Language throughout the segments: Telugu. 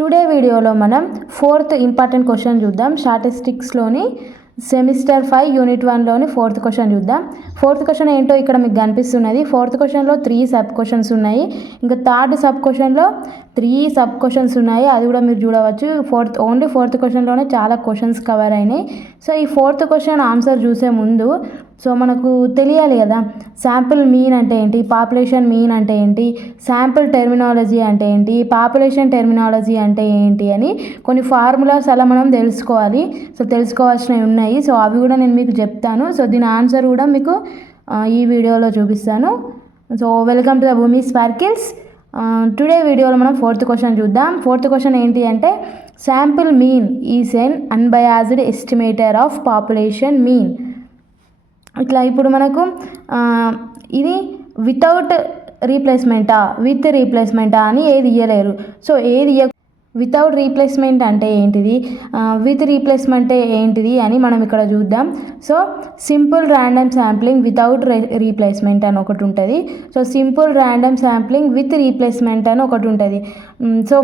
టుడే వీడియోలో మనం 4th ఇంపార్టెంట్ క్వశ్చన్ చూద్దాం. స్టాటిస్టిక్స్లోని సెమిస్టర్ 5 యూనిట్ 1లోని 4th క్వశ్చన్ చూద్దాం. 4th క్వశ్చన్ ఏంటో ఇక్కడ మీకు కనిపిస్తున్నది. 4th క్వశ్చన్లో 3 సబ్ క్వశ్చన్స్ ఉన్నాయి. ఇంకా 3rd సబ్ క్వశ్చన్లో 3 సబ్ క్వశ్చన్స్ ఉన్నాయి. అది కూడా మీరు చూడవచ్చు. ఓన్లీ 4th క్వశ్చన్లోనే చాలా క్వశ్చన్స్ కవర్ అయినాయి. సో ఈ 4th క్వశ్చన్ ఆన్సర్ చూసే ముందు మనకు తెలియాలి కదా, శాంపుల్ మీన్ అంటే ఏంటి, పాపులేషన్ మీన్ అంటే ఏంటి, శాంపుల్ టెర్మినాలజీ అంటే ఏంటి, పాపులేషన్ టెర్మినాలజీ అంటే ఏంటి అని కొన్ని ఫార్ములాస్ అలా మనం తెలుసుకోవాలి. తెలుసుకోవాల్సినవి ఉన్నాయి. అవి కూడా నేను మీకు చెప్తాను. దీని ఆన్సర్ కూడా మీకు ఈ వీడియోలో చూపిస్తాను. Welcome to the Bhoomi sparkles. Today వీడియోలో మనం 4th క్వశ్చన్ చూద్దాం. 4th క్వశ్చన్ ఏంటి అంటే, sample mean is an unbiased estimator of population mean. ఇట్లా ఇప్పుడు మనకు ఇది వితౌట్ రీప్లేస్మెంటా విత్ రీప్లేస్మెంటా అని ఏది ఇయ్యలేరు. ఏది వితౌట్ రీప్లేస్మెంట్ అంటే ఏంటిది, విత్ రీప్లేస్మెంట్ ఏంటిది అని మనం ఇక్కడ చూద్దాం. Simple random sampling without replacement అని ఒకటి ఉంటుంది. Simple random sampling with replacement అని ఒకటి ఉంటుంది.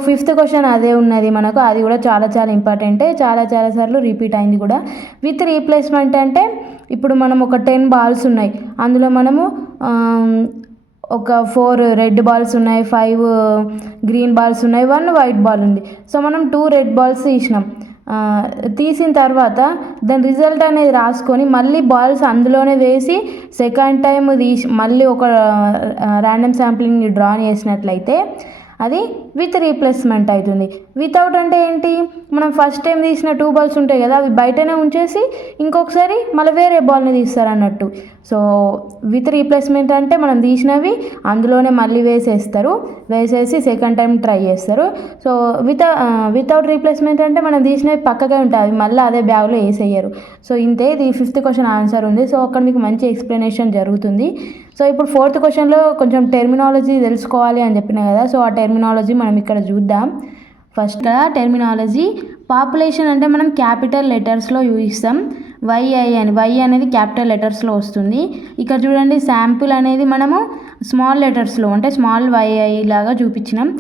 5th క్వశ్చన్ అదే ఉన్నది మనకు. అది కూడా చాలా చాలా ఇంపార్టెంటే, చాలా సార్లు రిపీట్ అయింది కూడా. విత్ రీప్లేస్మెంట్ అంటే ఇప్పుడు మనం ఒక 10 బాల్స్ ఉన్నాయి, అందులో మనము ఒక 4 రెడ్ బాల్స్ ఉన్నాయి, 5 గ్రీన్ బాల్స్ ఉన్నాయి, 1 వైట్ బాల్ ఉంది. మనం 2 రెడ్ బాల్స్ తీసిన తర్వాత దాని రిజల్ట్ అనేది రాసుకొని మళ్ళీ బాల్స్ అందులోనే వేసి సెకండ్ టైం మళ్ళీ ఒక ర్యాండమ్ శాంప్లింగ్ని డ్రా చేసినట్లయితే అది విత్ రీప్లేస్మెంట్ అవుతుంది. వితౌట్ అంటే ఏంటి, మనం ఫస్ట్ టైం తీసిన 2 బాల్స్ ఉంటాయి కదా, అవి బయటనే ఉంచేసి ఇంకొకసారి మళ్ళీ వేరే బాల్ని తీస్తారు అన్నట్టు. విత్ రీప్లేస్మెంట్ అంటే మనం తీసినవి అందులోనే మళ్ళీ వేసేసి సెకండ్ టైం ట్రై చేస్తారు. వితౌట్ రీప్లేస్మెంట్ అంటే మనం తీసినవి పక్కగా ఉంటాయి, మళ్ళీ అదే బ్యాగ్లో వేసేయరు. ఇంతే. ఇది 5th క్వశ్చన్ ఆన్సర్ ఉంది. అక్కడ మీకు మంచి ఎక్స్ప్లెనేషన్ జరుగుతుంది. ఇప్పుడు 4th క్వశ్చన్లో కొంచెం టెర్మినాలజీ తెలుసుకోవాలి అని చెప్పిన కదా. ఆ టెర్మినాలజీ మనం ఇక్కడ చూద్దాం. ఫస్ట్ టెర్మినాలజీ, పాపులేషన్ అంటే మనం క్యాపిటల్ లెటర్స్లో యూజిస్తాం. వైఐ అనేది క్యాపిటల్ లెటర్స్లో వస్తుంది. ఇక్కడ చూడండి, శాంపుల్ అనేది మనము స్మాల్ లెటర్స్లో అంటే స్మాల్ వైఐ లాగా చూపించినాం.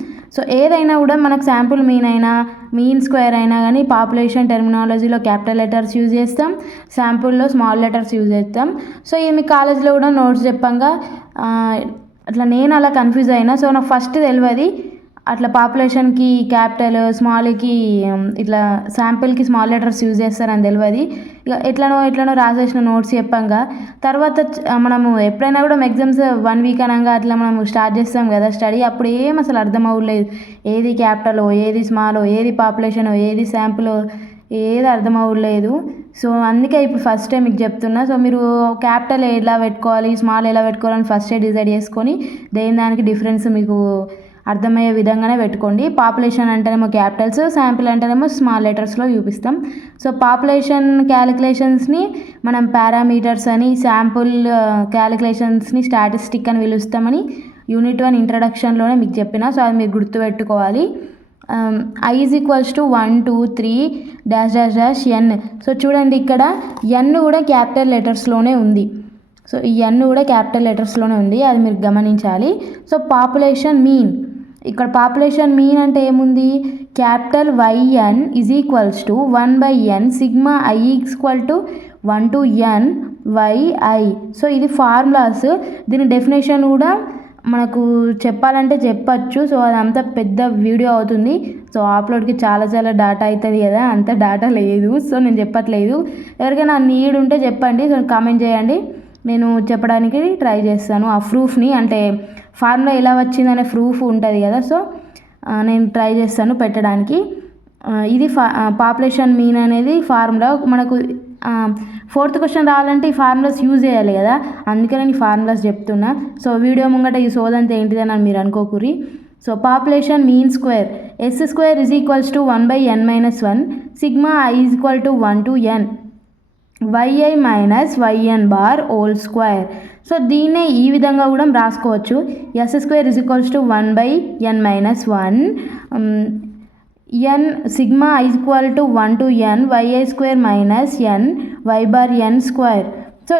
ఏదైనా కూడా మనకు శాంపుల్ మీన్ అయినా మీన్ స్క్వేర్ అయినా కానీ పాపులేషన్ టెర్మినాలజీలో క్యాపిటల్ లెటర్స్ యూజ్ చేస్తాం, శాంపుల్లో స్మాల్ లెటర్స్ యూజ్ చేస్తాం. ఇది మీ కాలేజ్లో కూడా నోట్స్ చెప్పంగా అట్లా నేను అలా కన్ఫ్యూజ్ అయినా. నాకు ఫస్ట్ తెలియదు అట్లా పాపులేషన్కి క్యాపిటల్, స్మాల్కి ఇట్లా శాంపిల్కి స్మాల్ లెటర్స్ యూజ్ చేస్తారని తెలియదు. ఇక ఎట్లనో రాసేసిన నోట్స్ చెప్పంగా తర్వాత మనము ఎప్పుడైనా కూడా ఎగ్జామ్స్ 1 వీక్ అనగా అట్లా మనం స్టార్ట్ చేస్తాం కదా స్టడీ, అప్పుడు ఏం అసలు అర్థం అవ్వలేదు. ఏది క్యాపిటలో, ఏది స్మాలో, ఏది పాపులేషనో, ఏది శాంపులో, ఏది అర్థం అవ్వలేదు. అందుకే ఇప్పుడు ఫస్ట్ టైం మీకు చెప్తున్నా. మీరు క్యాపిటల్ ఎలా పెట్టుకోవాలి, స్మాల్ ఎలా పెట్టుకోవాలని ఫస్టే డిసైడ్ చేసుకొని దానికి డిఫరెన్స్ మీకు అర్థమయ్యే విధంగానే పెట్టుకోండి. పాపులేషన్ అంటేనేమో క్యాపిటల్స్, శాంపిల్ అంటేనేమో స్మాల్ లెటర్స్లో చూపిస్తాం. పాపులేషన్ క్యాలిక్యులేషన్స్ని మనం పారామీటర్స్ అని, శాంపుల్ క్యాలిక్యులేషన్స్ని స్టాటిస్టిక్ అని పిలుస్తామని యూనిట్ 1 ఇంట్రడక్షన్లోనే మీకు చెప్పిన. అది మీరు గుర్తుపెట్టుకోవాలి. I = 1 2 3 n. చూడండి, ఇక్కడ n కూడా క్యాపిటల్ లెటర్స్లోనే ఉంది. ఈ n కూడా క్యాపిటల్ లెటర్స్లోనే ఉంది, అది మీరు గమనించాలి. పాపులేషన్ మీన్, ఇక్కడ పాపులేషన్ మీన్ అంటే ఏముంది, capital YN = 1/n sigma I = 1 to n YI. ఇది ఫార్ములాస్. దీని డెఫినేషన్ కూడా మనకు చెప్పాలంటే చెప్పచ్చు. అదంతా పెద్ద వీడియో అవుతుంది. అప్లోడ్కి చాలా డేటా అవుతుంది కదా, అంత డేటా లేదు. నేను చెప్పట్లేదు. ఎవరికైనా నీడ్ ఉంటే చెప్పండి, కామెంట్ చేయండి, నేను చెప్పడానికి ట్రై చేస్తాను. ఆ ప్రూఫ్ని అంటే ఫార్ములా ఎలా వచ్చిందనే ప్రూఫ్ ఉంటుంది కదా, నేను ట్రై చేస్తాను పెట్టడానికి. ఇది పాపులేషన్ మీన్ అనేది ఫార్ములా. మనకు 4th క్వశ్చన్ రావాలంటే ఈ ఫార్ములాస్ యూజ్ చేయాలి కదా, అందుకే నేను ఈ ఫార్ములాస్ చెప్తున్నా. వీడియో ముంగట ఈ సోదంతా ఏంటిదని అని మీరు అనుకోకూరి. Population mean square, S² = 1/n - 1 sigma I = 1 to n YI - YN bar whole square. దీన్నే ఈ విధంగా కూడా రాసుకోవచ్చు. S² = 1/n - 1 n sigma I = 1 to n YI² - n Y bar n square so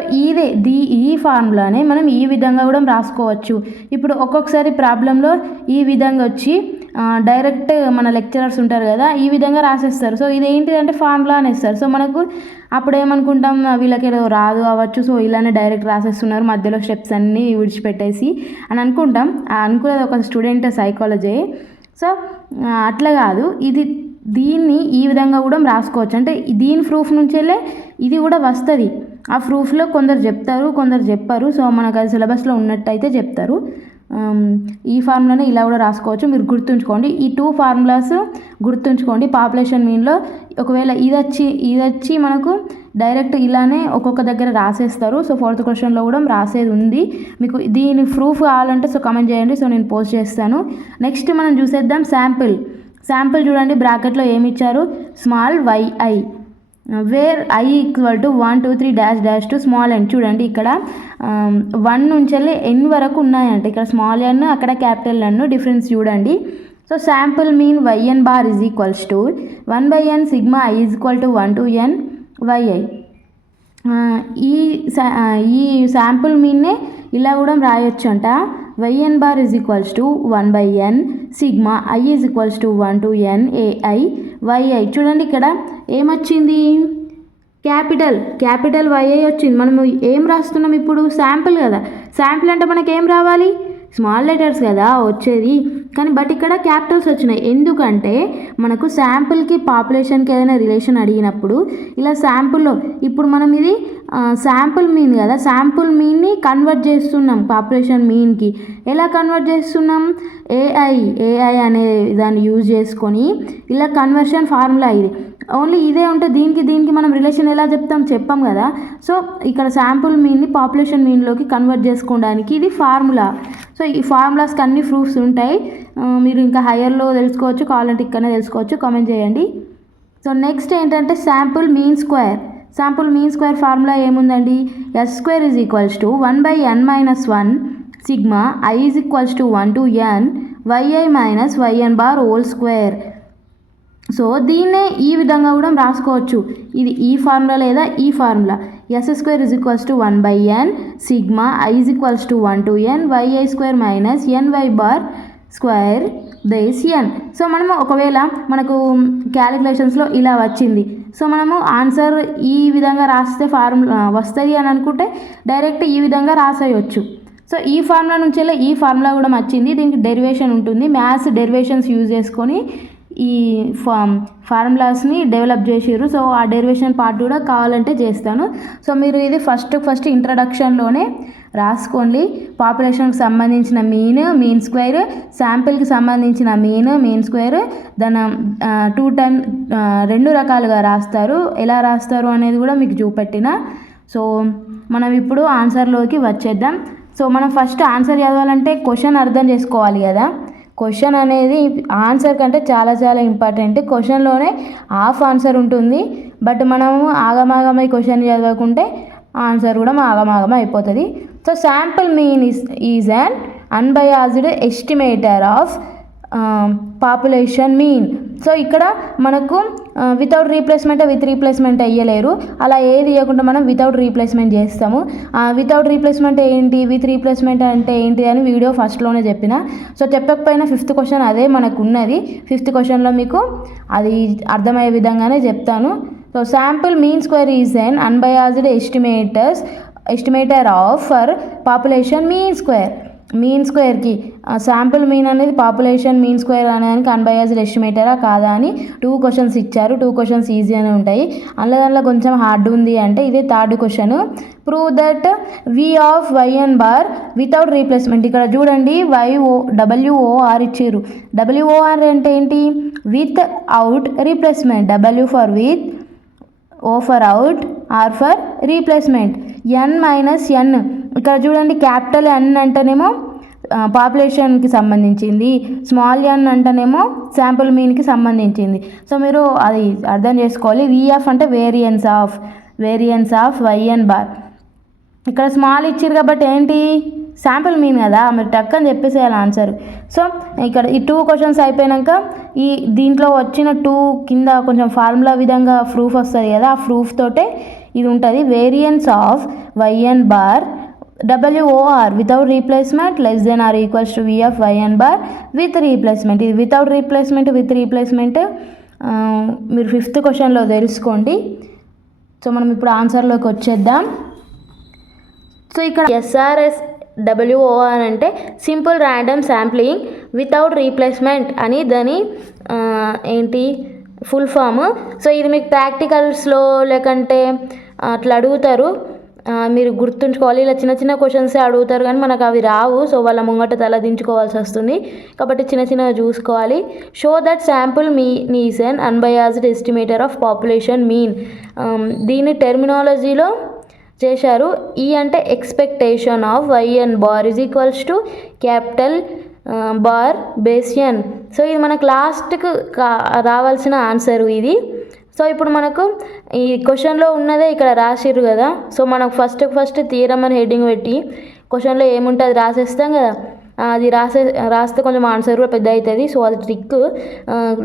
ఈ ఫార్ములానే మనం ఈ విధంగా కూడా రాసుకోవచ్చు. ఇప్పుడు ఒక్కొక్కసారి ప్రాబ్లంలో ఈ విధంగా వచ్చి డైరెక్ట్ మన లెక్చరర్స్ ఉంటారు కదా, ఈ విధంగా రాసేస్తారు. సో ఇదేంటిదంటే ఫార్ములా అనేస్తారు. సో మనకు అప్పుడు ఏమనుకుంటాం, వీళ్ళకి ఏదో రాదు అవ్వచ్చు, సో ఇలానే డైరెక్ట్ రాసేస్తున్నారు మధ్యలో స్టెప్స్ అన్నీ విడిచిపెట్టేసి అని అనుకుంటాం. అనుకునేది ఒక స్టూడెంట్ సైకాలజీ. సో అట్లా కాదు, దీన్ని ఈ విధంగా కూడా రాసుకోవచ్చు. అంటే దీని ప్రూఫ్ నుంచెల్లే ఇది కూడా వస్తుంది. ఆ ప్రూఫ్లో కొందరు చెప్తారు, కొందరు చెప్పారు. సో మనకు అది సిలబస్లో ఉన్నట్టయితే చెప్తారు. ఈ ఫార్ములానే ఇలా కూడా రాసుకోవచ్చు. మీరు గుర్తుంచుకోండి, ఈ 2 ఫార్ములాస్ గుర్తుంచుకోండి. పాపులేషన్ మీన్లో ఒకవేళ ఇది వచ్చి మనకు డైరెక్ట్ ఇలానే ఒక్కొక్క దగ్గర రాసేస్తారు. సో 4th క్వశ్చన్లో కూడా రాసేది ఉంది. మీకు దీని ప్రూఫ్ కావాలంటే సో కమెంట్ చేయండి, సో నేను పోస్ట్ చేస్తాను. నెక్స్ట్ మనం చూసేద్దాం శాంపిల్ చూడండి, బ్రాకెట్లో ఏమి ఇచ్చారు, small yi where i equal to 1 2 3 dash dash to small n. చూడండి ఇక్కడ 1 నుంచి n వరకు ఉన్నాయంటే ఇక్కడ స్మాల్ n, అక్కడ క్యాపిటల్ n. డిఫరెన్స్ చూడండి. So sample mean yn bar is equals to 1/n sigma i is equal to 1 to n yi. ఈ శాంపుల్ మీన్నే ఇలా కూడా రాయొచ్చు అంట. yn bar is equals to 1/n sigma i is equals to 1 to n ai yi. చూడండి ఇక్కడ ఏమొచ్చింది, క్యాపిటల్ yi వచ్చింది. మనము ఏం రాస్తున్నాం ఇప్పుడు, శాంపుల్ కదా. శాంపుల్ అంటే మనకి ఏం రావాలి, స్మాల్ లెటర్స్ కదా వచ్చేది, కానీ బట్ ఇక్కడ క్యాపిటల్స్ వచ్చినాయి. ఎందుకంటే మనకు శాంపుల్కి పాపులేషన్కి ఏదైనా రిలేషన్ అడిగినప్పుడు ఇలా శాంపుల్లో ఇప్పుడు మనం ఇది శాంపుల్ మీన్ కదా, శాంపుల్ మీన్ని కన్వర్ట్ చేస్తున్నాం పాపులేషన్ మీన్కి. ఎలా కన్వర్ట్ చేస్తున్నాం, ఏఐ అనే దాన్ని యూజ్ చేసుకొని ఇలా కన్వర్షన్ ఫార్ములా ఇది. ఓన్లీ ఇదే ఉంటే దీనికి మనం రిలేషన్ ఎలా చెప్పాం కదా. సో ఇక్కడ శాంపుల్ మీన్ని పాపులేషన్ మీన్లోకి కన్వర్ట్ చేసుకోవడానికి ఇది ఫార్ములా. సో ఈ ఫార్ములాస్కి అన్ని ప్రూఫ్స్ ఉంటాయి. మీరు ఇంకా హయ్యర్లో తెలుసుకోవచ్చు, కావాలంటే ఇక్కడనే తెలుసుకోవచ్చు. కామెంట్ చేయండి. సో నెక్స్ట్ ఏంటంటే శాంపుల్ మీన్ స్క్వేర్ ఫార్ములా ఏముందండి, s² is equals to 1/n - 1 sigma i is equals to 1 to n yi - yn bar whole square. So దీన్నే ఈ విధంగా కూడా రాసుకోవచ్చు. ఇది ఈ ఫార్ములా లేదా ఈ formula, s² is equals to 1/n sigma i is equals to 1 to n yi² - ny bar square base n. So మనము ఒకవేళ మనకు క్యాలిక్యులేషన్స్లో ఇలా వచ్చింది, సో మనము ఆన్సర్ ఈ విధంగా రాస్తే ఫార్ములా వస్తుంది అని అనుకుంటే డైరెక్ట్ ఈ విధంగా రాసేయచ్చు. సో ఈ ఫార్ములా నుంచి ఈ ఫార్ములా కూడా వచ్చింది. దీనికి డెరివేషన్ ఉంటుంది, మ్యాథ్స్ డెరివేషన్స్ యూజ్ చేసుకొని ఈ ఫార్ములాస్ని డెవలప్ చేసారు. సో ఆ డెరివేషన్ పార్ట్ కూడా కావాలంటే చేస్తాను. సో మీరు ఇది ఫస్ట్ ఇంట్రడక్షన్లోనే రాసుకోండి. పాపులేషన్కి సంబంధించిన మీన్ స్క్వేర్, శాంపిల్కి సంబంధించిన మీన్ స్క్వేర్, దాని 2 రకాలుగా రాస్తారు. ఎలా రాస్తారు అనేది కూడా మీకు చూపెట్టిన. సో మనం ఇప్పుడు ఆన్సర్లోకి వచ్చేద్దాం. సో మనం ఫస్ట్ ఆన్సర్ చదవాలంటే క్వశ్చన్ అర్థం చేసుకోవాలి కదా. క్వశ్చన్ అనేది ఆన్సర్ కంటే చాలా చాలా ఇంపార్టెంట్. క్వశ్చన్లోనే హాఫ్ ఆన్సర్ ఉంటుంది, బట్ మనము ఆగమాగమై క్వశ్చన్ చదవకుంటే ఆన్సర్ కూడా ఆగమాగమ అయిపోతుంది. So sample mean is un unbiased estimator of population mean. So ఇక్కడ మనకు వితౌట్ రీప్లేస్మెంట్ విత్ రీప్లేస్మెంట్ అయ్యలేరు, అలా ఏది ఇవ్వకుండా మనం వితౌట్ రీప్లేస్మెంట్ చేస్తాము. వితౌట్ రీప్లేస్మెంట్ ఏంటి, విత్ రీప్లేస్మెంట్ అంటే ఏంటి అని వీడియో ఫస్ట్లోనే చెప్పిన. సో చెప్పకపోయినా 5th క్వశ్చన్ అదే మనకు ఉన్నది. 5th క్వశ్చన్లో మీకు అది అర్థమయ్యే విధంగానే చెప్తాను. So sample mean square is un unbiased estimator of for population mean స్క్వేర్కి శాంపుల్ మీన్ అనేది పాపులేషన్ మీన్ స్క్వేర్ అనేదానికి అన్బయాస్డ్ ఎస్టిమేటరా కాదా అని 2 క్వశ్చన్స్ ఇచ్చారు. 2 క్వశ్చన్స్ ఈజీ అని ఉంటాయి, దానిలో కొంచెం హార్డ్ ఉంది అంటే ఇదే 3rd question. Prove that V of yn bar without replacement. ఇక్కడ చూడండి WOR ఇచ్చారు. WOR అంటే ఏంటి, with out replacement. W for with, O for out, R for replacement. n - n ఇక్కడ చూడండి, క్యాపిటల్ N అంటేనేమో పాపులేషన్కి సంబంధించింది, స్మాల్ n అంటేనేమో శాంపుల్ మీన్కి సంబంధించింది. సో మీరు అది అర్థం చేసుకోవాలి. VF అంటే వేరియన్స్ ఆఫ్ yn బార్. ఇక్కడ స్మాల్ ఇచ్చారు కాబట్టి ఏంటి, శాంపుల్ మీన్ కదా, మీరు టక్ అని చెప్పేసేయాలి ఆన్సర్. సో ఇక్కడ ఈ 2 క్వశ్చన్స్ అయిపోయాక దీంట్లో వచ్చిన 2 కింద కొంచెం ఫార్ములా విధంగా ప్రూఫ్ వస్తుంది కదా, ఆ ప్రూఫ్ తోటే ఇది ఉంటుంది. Variance of y n bar WOR without replacement less than or equals to V of YN bar with replacement. ఇది వితౌట్ రీప్లేస్మెంట్ విత్ రీప్లేస్మెంట్ మీరు 5th క్వశ్చన్లో తెలుసుకోండి. సో మనం ఇప్పుడు ఆన్సర్లోకి వచ్చేద్దాం. సో ఇక్కడ SRS WOR అంటే simple random sampling without replacement అని దాని ఏంటి ఫుల్ ఫామ్. సో ఇది మీకు ప్రాక్టికల్స్లో లేకంటే అట్లా అడుగుతారు, మీరు గుర్తుంచుకోవాలి. ఇలా చిన్న చిన్న క్వశ్చన్సే అడుగుతారు కానీ మనకు అవి రావు. సో వాళ్ళ ముంగట తల దించుకోవాల్సి వస్తుంది కాబట్టి చిన్న చిన్నగా చూసుకోవాలి. Show that sample mean is un unbiased estimator of population mean. దీని టెర్మినాలజీలో చేశారు. ఈ అంటే expectation of YN bar is equals to capital bar base N. So ఇది మనకు లాస్ట్కు రావాల్సిన ఆన్సర్ ఇది. సో ఇప్పుడు మనకు ఈ క్వశ్చన్లో ఉన్నదే ఇక్కడ రాసిర్రు కదా. సో మనకు ఫస్ట్ థియరమ్ అని హెడ్డింగ్ పెట్టి క్వశ్చన్లో ఏముంటుంది రాసేస్తాం కదా, అది రాస్తే కొంచెం ఆన్సర్ కూడా పెద్ద అవుతుంది. సో అది ట్రిక్.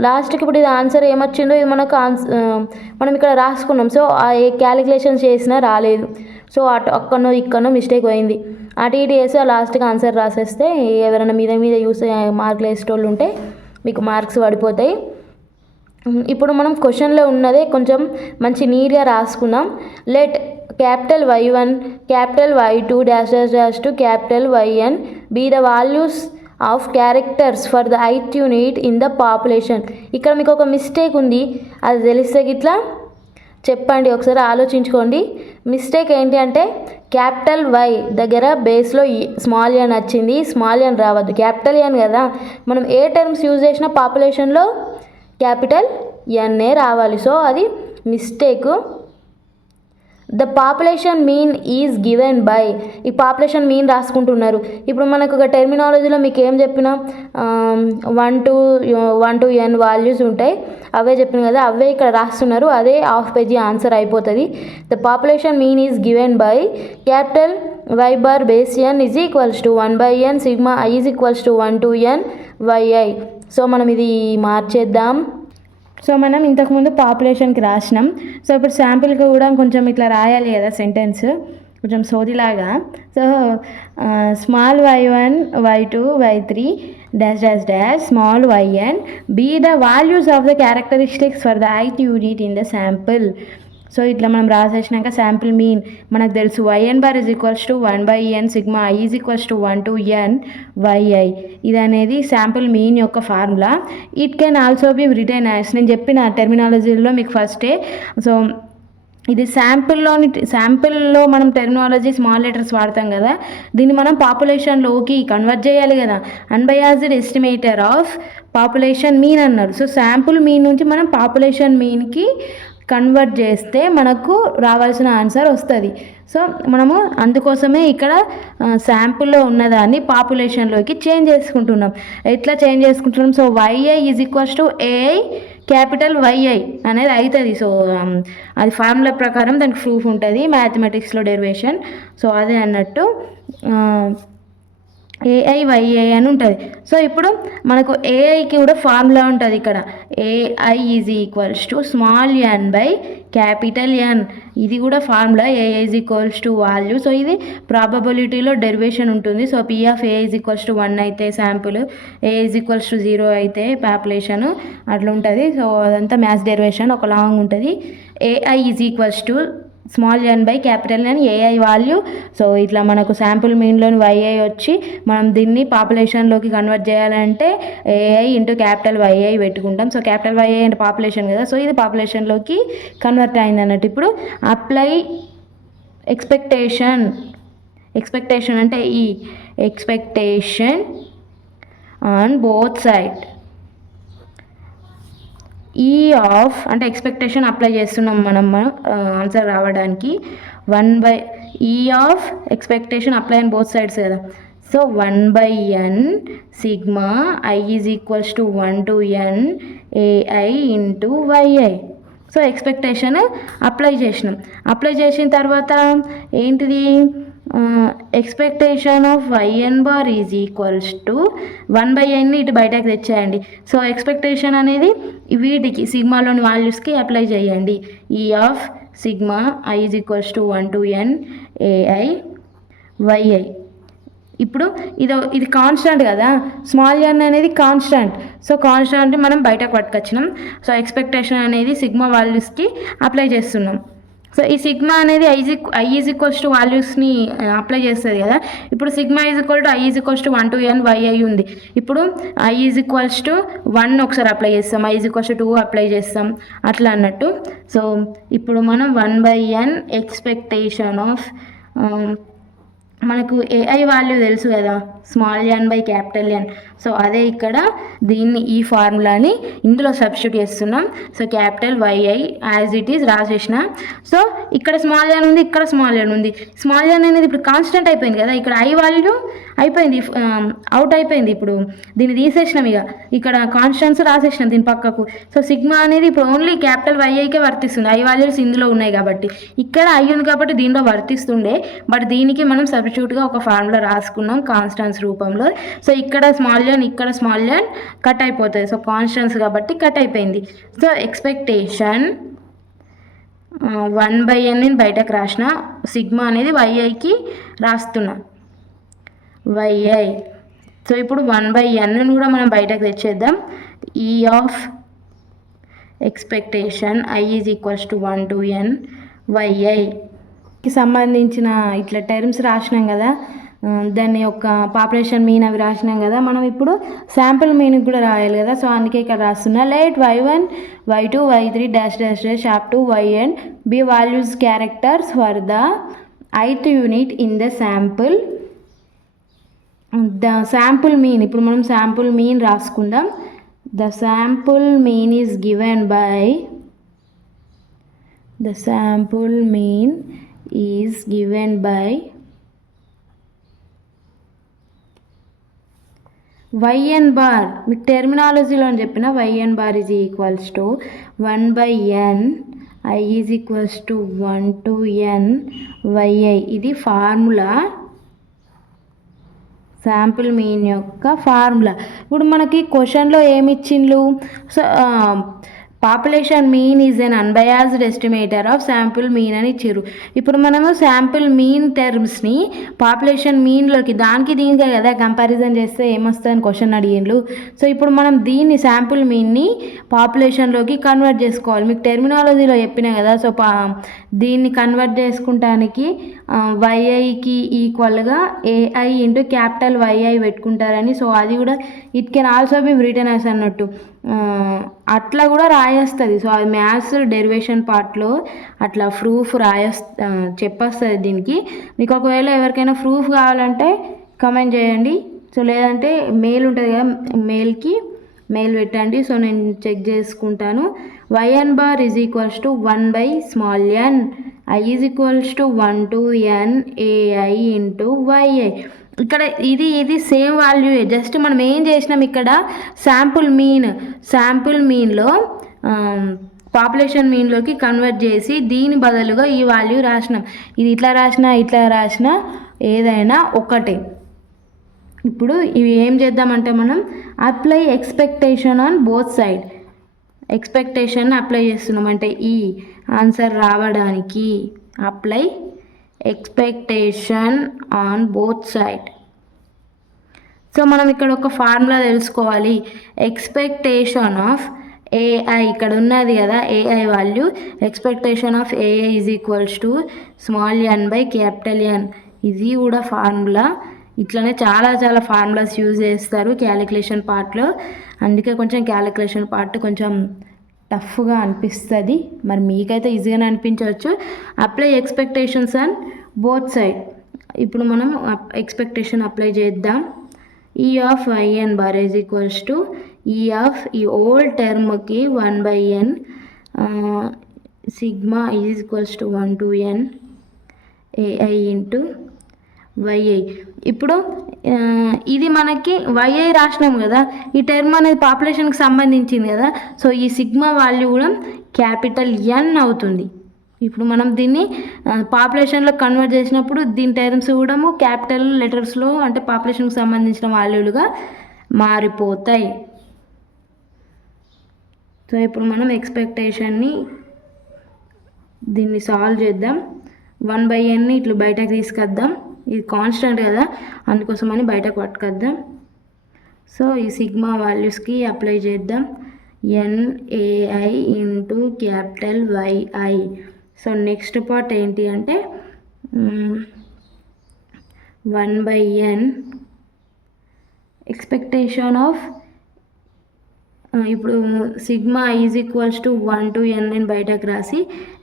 లాస్ట్కి ఇప్పుడు ఇది ఆన్సర్ ఏమొచ్చిందో ఇది మనకు మనం ఇక్కడ రాసుకున్నాం. సో ఏ క్యాలిక్యులేషన్స్ చేసినా రాలేదు. సో అక్కడనో ఇక్కడనో మిస్టేక్ పోయింది. అటు ఇటు వేసి ఆ లాస్ట్కి ఆన్సర్ రాసేస్తే ఎవరైనా మీద చూస్తే మార్కులు వేసేటోళ్ళు ఉంటే మీకు మార్క్స్ పడిపోతాయి. ఇప్పుడు మనం క్వశ్చన్లో ఉన్నదే కొంచెం మంచి నీట్గా రాసుకుందాం. Let capital Y1 capital Y2 dash dash dash to capital YN be the values of characters for the ith unit in the population. ఇక్కడ మీకు ఒక మిస్టేక్ ఉంది, అది తెలిస్తే గిట్లా చెప్పండి, ఒకసారి ఆలోచించుకోండి. మిస్టేక్ ఏంటి అంటే క్యాపిటల్ Y దగ్గర బేస్లో స్మాల్ n వచ్చింది, స్మాల్ n రావద్దు, క్యాపిటల్ N కదా. మనం ఏ టర్మ్స్ యూజ్ చేసినా పాపులేషన్లో క్యాపిటల్ N రావాలి. సో అది mistake. The population mean is given by, ఈ పాపులేషన్ మీన్ రాసుకుంటున్నారు. ఇప్పుడు మనకు ఒక టెర్మినాలజీలో మీకు ఏం చెప్పినా 1 to n వాల్యూస్ ఉంటాయి, అవే చెప్పిన కదా, అవే ఇక్కడ రాస్తున్నారు. అదే హాఫ్ పేజీ ఆన్సర్ అయిపోతుంది. The population mean is given by capital Y bar base N is equals to 1/n sigma I is equals to 1 to n YI. So మనం ఇది మార్చేద్దాం. సో మనం ఇంతకుముందు పాపులేషన్కి రాసినాం. సో ఇప్పుడు శాంపిల్కి కూడా కొంచెం ఇట్లా రాయాలి కదా సెంటెన్స్, కొంచెం సోదిలాగా. So small Y1 Y2 Y3 dash dash dash small YN be the values of the characteristics for the ith unit in the sample. So ఇట్లా మనం రాసేసినాక శాంపిల్ మీన్ మనకు తెలుసు YN bar is equals to 1/n sigma I is equals to 1 to n YI. ఇది అనేది శాంపిల్ మీన్ యొక్క formula. It can also be written as, నేను చెప్పిన టెర్మినాలజీలో మీకు ఫస్టే. సో ఇది శాంపిల్లో మనం టెర్మినాలజీ స్మాల్ లెటర్స్ వాడతాం కదా, దీన్ని మనం పాపులేషన్లోకి కన్వర్ట్ చేయాలి కదా. Unbiased estimator of population mean అన్నారు. సో శాంపుల్ మీన్ నుంచి మనం పాపులేషన్ మీన్కి కన్వర్ట్ చేస్తే మనకు రావాల్సిన ఆన్సర్ వస్తుంది. సో మనము అందుకోసమే ఇక్కడ శాంపుల్లో ఉన్నదాన్ని పాపులేషన్లోకి చేంజ్ చేసుకుంటున్నాం. ఎట్లా చేంజ్ చేసుకుంటున్నాం? So YI is equals to AI capital YI అనేది అవుతుంది. సో అది ఫార్ములా ప్రకారం దానికి ప్రూఫ్ ఉంటుంది, మ్యాథమెటిక్స్లో డెరివేషన్. సో అదే అన్నట్టు AI YI అని ఉంటుంది. సో ఇప్పుడు మనకు AIకి కూడా ఫార్ములా ఉంటుంది ఇక్కడ. AI is equals to small n by capital N. ఇది కూడా formula. AI is equals to value. So ఇది ప్రాబబిలిటీలో డెరివేషన్ ఉంటుంది. So P of A is equals to 1 అయితే sample, A is equals to 0 అయితే పాపులేషన్, అట్లా ఉంటుంది. సో అదంతా మ్యాథ్స్ డెరివేషన్ ఒక లాంగ్ ఉంటుంది. AI is equals to small n by capital N AI value. So ఇట్లా మనకు శాంపుల్ మీన్లోని YI వచ్చి మనం దీన్ని పాపులేషన్లోకి కన్వర్ట్ చేయాలంటే AI ఇంటూ క్యాపిటల్ YI పెట్టుకుంటాం. సో క్యాపిటల్ YI అంటే పాపులేషన్ కదా, సో ఇది పాపులేషన్లోకి కన్వర్ట్ అయింది అన్నట్టు. ఇప్పుడు అప్లై ఎక్స్పెక్టేషన్ అంటే ఈ expectation on both side. E of అంటే ఎక్స్పెక్టేషన్ అప్లై చేస్తున్నాం మనం ఆన్సర్ రావడానికి. E of expectation apply on both sides కదా. So 1/n sigma I is equals to 1 to n AI into YI. So expectation apply చేసిన తర్వాత ఏంటిది, expectation of YN bar is equals to 1/n ఇటు బయటకు తెచ్చేయండి. సో ఎక్స్పెక్టేషన్ అనేది వీటికి సిగ్మాలోని వాల్యూస్కి అప్లై చేయండి. ఈ of sigma I is equals to 1 to n AI yi. ఇప్పుడు ఇది కాన్స్టెంట్ కదా, స్మాల్ ఎన్ అనేది కాన్స్టెంట్. సో కాన్స్టెంట్ మనం బయటకు పట్టుకొచ్చినాం. సో ఎక్స్పెక్టేషన్ అనేది సిగ్మా వాల్యూస్కి అప్లై చేస్తున్నాం. సో ఈ సిగ్మా అనేది ఐ ఈజ్ ఈక్వల్స్ టు వాల్యూస్ని అప్లై చేస్తుంది కదా. ఇప్పుడు sigma is equal to I is equals to 1 to n YI ఉంది. ఇప్పుడు ఐ ఈజ్ ఈక్వల్స్ టు 1 ఒకసారి అప్లై చేస్తాం, I is equals to 2 apply చేస్తాం, అట్లా అన్నట్టు. సో ఇప్పుడు మనం 1/n ఎక్స్పెక్టేషన్ ఆఫ్ మనకు ఏఐ వాల్యూ తెలుసు కదా, small N by capital N. So అదే ఇక్కడ ఈ ఫార్ములాని ఇందులో సబ్స్టిట్యూట్ చేస్తున్నాం. So capital YI as it is రాసేసిన. సో ఇక్కడ స్మాల్ ఎన్ ఉంది, ఇక్కడ స్మాల్ ఎన్ ఉంది. స్మాల్ ఎన్ అనేది ఇప్పుడు కాన్స్టెంట్ అయిపోయింది కదా, ఇక్కడ ఐ వాల్యూ అయిపోయింది, అవుట్ అయిపోయింది. ఇప్పుడు దీన్ని తీసేసినాం, ఇక్కడ కాన్స్టెంట్స్ రాసేసినాం దీని పక్కకు. సో సిగ్మా అనేది ఇప్పుడు ఓన్లీ క్యాపిటల్ వైఐకే వర్తిస్తుంది, ఐ వాల్యూస్ ఇందులో ఉన్నాయి కాబట్టి. ఇక్కడ ఐ ఉంది కాబట్టి దీనిలో వర్తిస్తుండే, బట్ దీనికి మనం సబ్స్టిట్యూట్గా ఒక ఫార్ములా రాసుకున్నాం కాన్స్టెంట్స్ రూపంలో. సో ఇక్కడ స్మాల్ ఎన్, ఇక్కడ స్మాల్ ఎన్ కట్ అయిపోతుంది. సో కాన్స్టెంట్స్ కాబట్టి కట్ అయిపోయింది. సో ఎక్స్పెక్టేషన్ 1/n నేను బయటకు రాసిన, సిగ్మా అనేది వైఐకి రాస్తున్నా, వైఐ. సో ఇప్పుడు 1/n కూడా మనం బయటకు తెచ్చేద్దాం. ఈ of expectation I is equals to 1 to n వైఐకి సంబంధించిన ఇట్లా టర్మ్స్ రాసినాం కదా, దాని యొక్క పాపులేషన్ మీన్ అవి రాసినాం కదా. మనం ఇప్పుడు శాంపుల్ మీన్కి కూడా రాయాలి కదా. సో అందుకే ఇక్కడ రాస్తున్నా. Let y1 y2 y3 dash dash dash up to yn be values characters for the ith unit in the sample. The sample mean, ఇప్పుడు మనం శాంపుల్ మీన్ రాసుకుందాం. The sample mean is given by, the sample mean is given by yn bar. మీకు టెర్మినాలజీలో అని చెప్పిన yn bar is equals to 1/n I is equals to 1 to n YI. ఇది ఫార్ములా, శాంపుల్ మీన్ యొక్క ఫార్ములా. ఇప్పుడు మనకి క్వశ్చన్లో ఏమి ఇచ్చిండ్రు, so population mean is an unbiased estimator of sample mean అని ఇచ్చారు. ఇప్పుడు మనము శాంపుల్ మీన్ టర్మ్స్ని పాపులేషన్ మీన్లోకి దానికి దీనికే కదా కంపారిజన్ చేస్తే ఏమొస్తుందని క్వశ్చన్ అడిగిండ్రు. సో ఇప్పుడు మనం దీన్ని శాంపుల్ మీన్ని పాపులేషన్లోకి కన్వర్ట్ చేసుకోవాలి. మీకు టెర్మినాలజీలో చెప్పినా కదా. సో దీన్ని కన్వర్ట్ చేసుకుంటానికి వైఐకి ఈక్వల్గా ఏఐ ఇంటూ క్యాపిటల్ వైఐ పెట్టుకుంటారని. సో అది కూడా it can also be written as అన్నట్టు, అట్లా కూడా రాయేస్తుంది. సో అది మ్యాథ్స్ డెరివేషన్ పార్ట్లో అట్లా ప్రూఫ్ చెప్పేస్తుంది దీనికి. మీకు ఒకవేళ ఎవరికైనా ప్రూఫ్ కావాలంటే కమెంట్ చేయండి. సో లేదంటే మెయిల్ ఉంటుంది కదా, మెయిల్ పెట్టండి. సో నేను చెక్ చేసుకుంటాను. yn bar is equals to 1/n I is equals to 1 to n AI into yi. ఇక్కడ ఇది సేమ్ వాల్యూ. జస్ట్ మనం ఏం చేసినాం, ఇక్కడ శాంపుల్ మీన్లో పాపులేషన్ మీన్లోకి కన్వర్ట్ చేసి దీని బదులుగా ఈ వాల్యూ రాసినాం. ఇది ఇట్లా రాసినా ఏదైనా ఒకటే. ఇప్పుడు ఇవి ఏం చేద్దామంటే మనం apply expectation on both side. Expectation apply చేస్తున్నాం అంటే ఈ ఆన్సర్ రావడానికి apply expectation on both side. So మనం ఇక్కడ ఒక ఫార్ములా తెలుసుకోవాలి. ఎక్స్పెక్టేషన్ ఆఫ్ ఏఐ ఇక్కడ ఉన్నది కదా, A I value. Expectation of A I is equals to small N by capital N. ఇది కూడా ఫార్ములా. ఇట్లనే చాలా ఫార్ములాస్ యూజ్ చేస్తారు క్యాలిక్యులేషన్ పార్ట్లో. అందుకే కొంచెం క్యాలిక్యులేషన్ పార్ట్ కొంచెం టఫ్గా అనిపిస్తుంది. మరి మీకైతే ఈజీగానే అనిపించవచ్చు. Apply expectations on both side. ఇప్పుడు మనం ఎక్స్పెక్టేషన్ అప్లై చేద్దాం. E of yn bar is equals to E of ఈ ఓల్డ్ టర్మ్కి 1/n sigma is equals to 1 to n AI into YI. ఇప్పుడు ఇది మనకి వైఐ రాసినాం కదా, ఈ టర్మ్ అనేది పాపులేషన్కి సంబంధించింది కదా. సో ఈ సిగ్మా వాల్యూ కూడా క్యాపిటల్ ఎన్ అవుతుంది. ఇప్పుడు మనం దీన్ని పాపులేషన్లో కన్వర్ట్ చేసినప్పుడు దీని టర్మ్స్ కూడా క్యాపిటల్ లెటర్స్లో అంటే పాపులేషన్కి సంబంధించిన వాల్యూలుగా మారిపోతాయి. సో ఇప్పుడు మనం ఎక్స్పెక్టేషన్ని దీన్ని సాల్వ్ చేద్దాం. 1/n ఇట్లా బయటకు తీసుకొద్దాం. ఇది కాన్స్టెంట్ కదా, అందుకోసమని బయటకు పట్టుకొద్దాం. సో ఈ సిగ్మా వాల్యూస్కి అప్లై చేద్దాం. NAI into capital YI. So next part ఏంటి అంటే 1/n ఎక్స్పెక్టేషన్ ఆఫ్, ఇప్పుడు sigma is equals to 1 to n అని బయటకు రాసి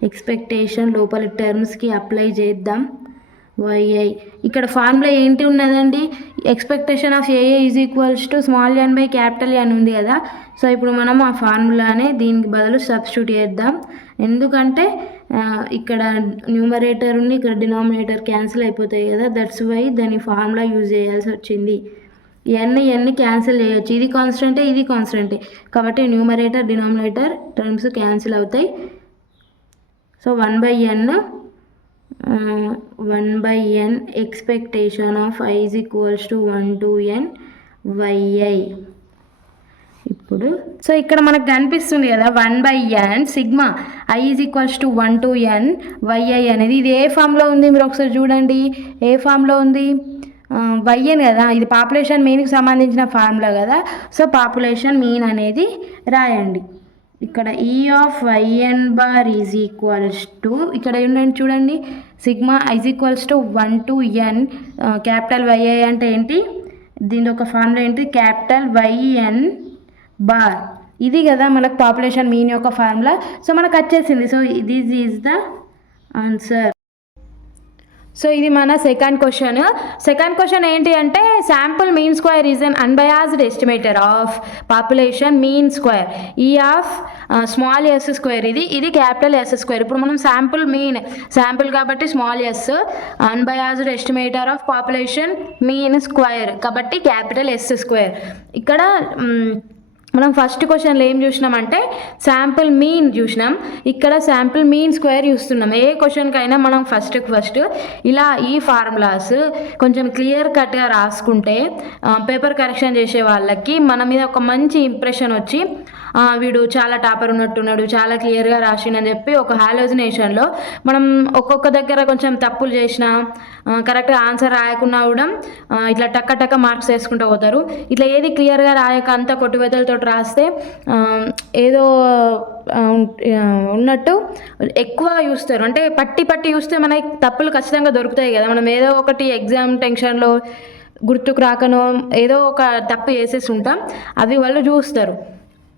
ఎక్స్పెక్టేషన్ లోపల టర్మ్స్కి అప్లై చేద్దాం. YI ఇక్కడ ఫార్ములా ఏంటి ఉన్నదండి, expectation of AA is equals to small n by capital N ఉంది కదా. సో ఇప్పుడు మనం ఆ ఫార్ములానే దీనికి బదులు సబ్స్టిట్యూట్ చేద్దాం. ఎందుకంటే ఇక్కడ న్యూమరేటర్ ఉంది, ఇక్కడ డినామినేటర్ క్యాన్సిల్ అయిపోతాయి కదా, దట్స్ వై దాని ఫార్ములా యూజ్ చేయాల్సి వచ్చింది. n క్యాన్సిల్ చేయొచ్చు, ఇది కాన్స్టెంటే ఇది కాన్స్టెంటే కాబట్టి న్యూమరేటర్ డినామినేటర్ టర్మ్స్ క్యాన్సిల్ అవుతాయి. So 1/n expectation of I is equals to 1 to n YI. ఇప్పుడు సో ఇక్కడ మనకు కనిపిస్తుంది కదా 1/n sigma I is equals to 1 to n YI అనేది. ఇది ఏ ఫామ్లో ఉంది మీరు ఒకసారి చూడండి, ఏ ఫామ్లో ఉంది, YN కదా, ఇది పాపులేషన్ మీన్కి సంబంధించిన ఫార్ములా కదా. సో పాపులేషన్ మీన్ అనేది రాయండి. ఇక్కడ E of YN bar is equals to, ఇక్కడ ఏంటంటే చూడండి, sigma is equals to 1 to n capital YI అంటే ఏంటి, దీని ఒక ఫార్ములా ఏంటి, క్యాపిటల్ YN బార్. ఇది కదా మనకు పాపులేషన్ మీన్ యొక్క ఫార్ములా. సో మనకు వచ్చేసింది. So this is the answer. So ఇది మన సెకండ్ క్వశ్చన్. సెకండ్ క్వశ్చన్ ఏంటి అంటే sample mean square is un unbiased estimator of population mean square ఈ ఆఫ్ స్మాల్ ఎస్ స్క్వేర్. ఇది క్యాపిటల్ ఎస్ స్క్వేర్. ఇప్పుడు మనం శాంపుల్ కాబట్టి small yes, unbiased estimator of population mean square కాబట్టి క్యాపిటల్ ఎస్ స్క్వేర్. ఇక్కడ మనం ఫస్ట్ క్వశ్చన్లో ఏం చూసినామంటే శాంపుల్ మీన్ చూసినాం, ఇక్కడ శాంపుల్ మీన్ స్క్వేర్ చూస్తున్నాం. ఏ క్వశ్చన్కైనా మనం ఫస్ట్ ఇలా ఈ ఫార్ములాస్ కొంచెం క్లియర్ కట్గా రాసుకుంటే పేపర్ కరెక్షన్ చేసే వాళ్ళకి మన మీద ఒక మంచి ఇంప్రెషన్ వచ్చి వీడు చాలా టాపర్ ఉన్నట్టున్నాడు, చాలా క్లియర్గా రాసిండని చెప్పి ఒక హాలోజినేషన్లో మనం ఒక్కొక్క దగ్గర కొంచెం తప్పులు చేసినా కరెక్ట్గా ఆన్సర్ రాయకున్నా కూడా ఇట్లా టక్క మార్క్స్ వేసుకుంటూ పోతారు. ఇట్లా ఏది క్లియర్గా రాయక అంతా కొట్టుబెదలతో రాస్తే ఏదో ఉన్నట్టు ఎక్కువగా చూస్తారు. అంటే పట్టి చూస్తే మనకి తప్పులు ఖచ్చితంగా దొరుకుతాయి కదా. మనం ఏదో ఒకటి ఎగ్జామ్ టెన్షన్లో గుర్తుకు రాకనో ఏదో ఒక తప్పు వేసేసి ఉంటాం, అవి వాళ్ళు చూస్తారు.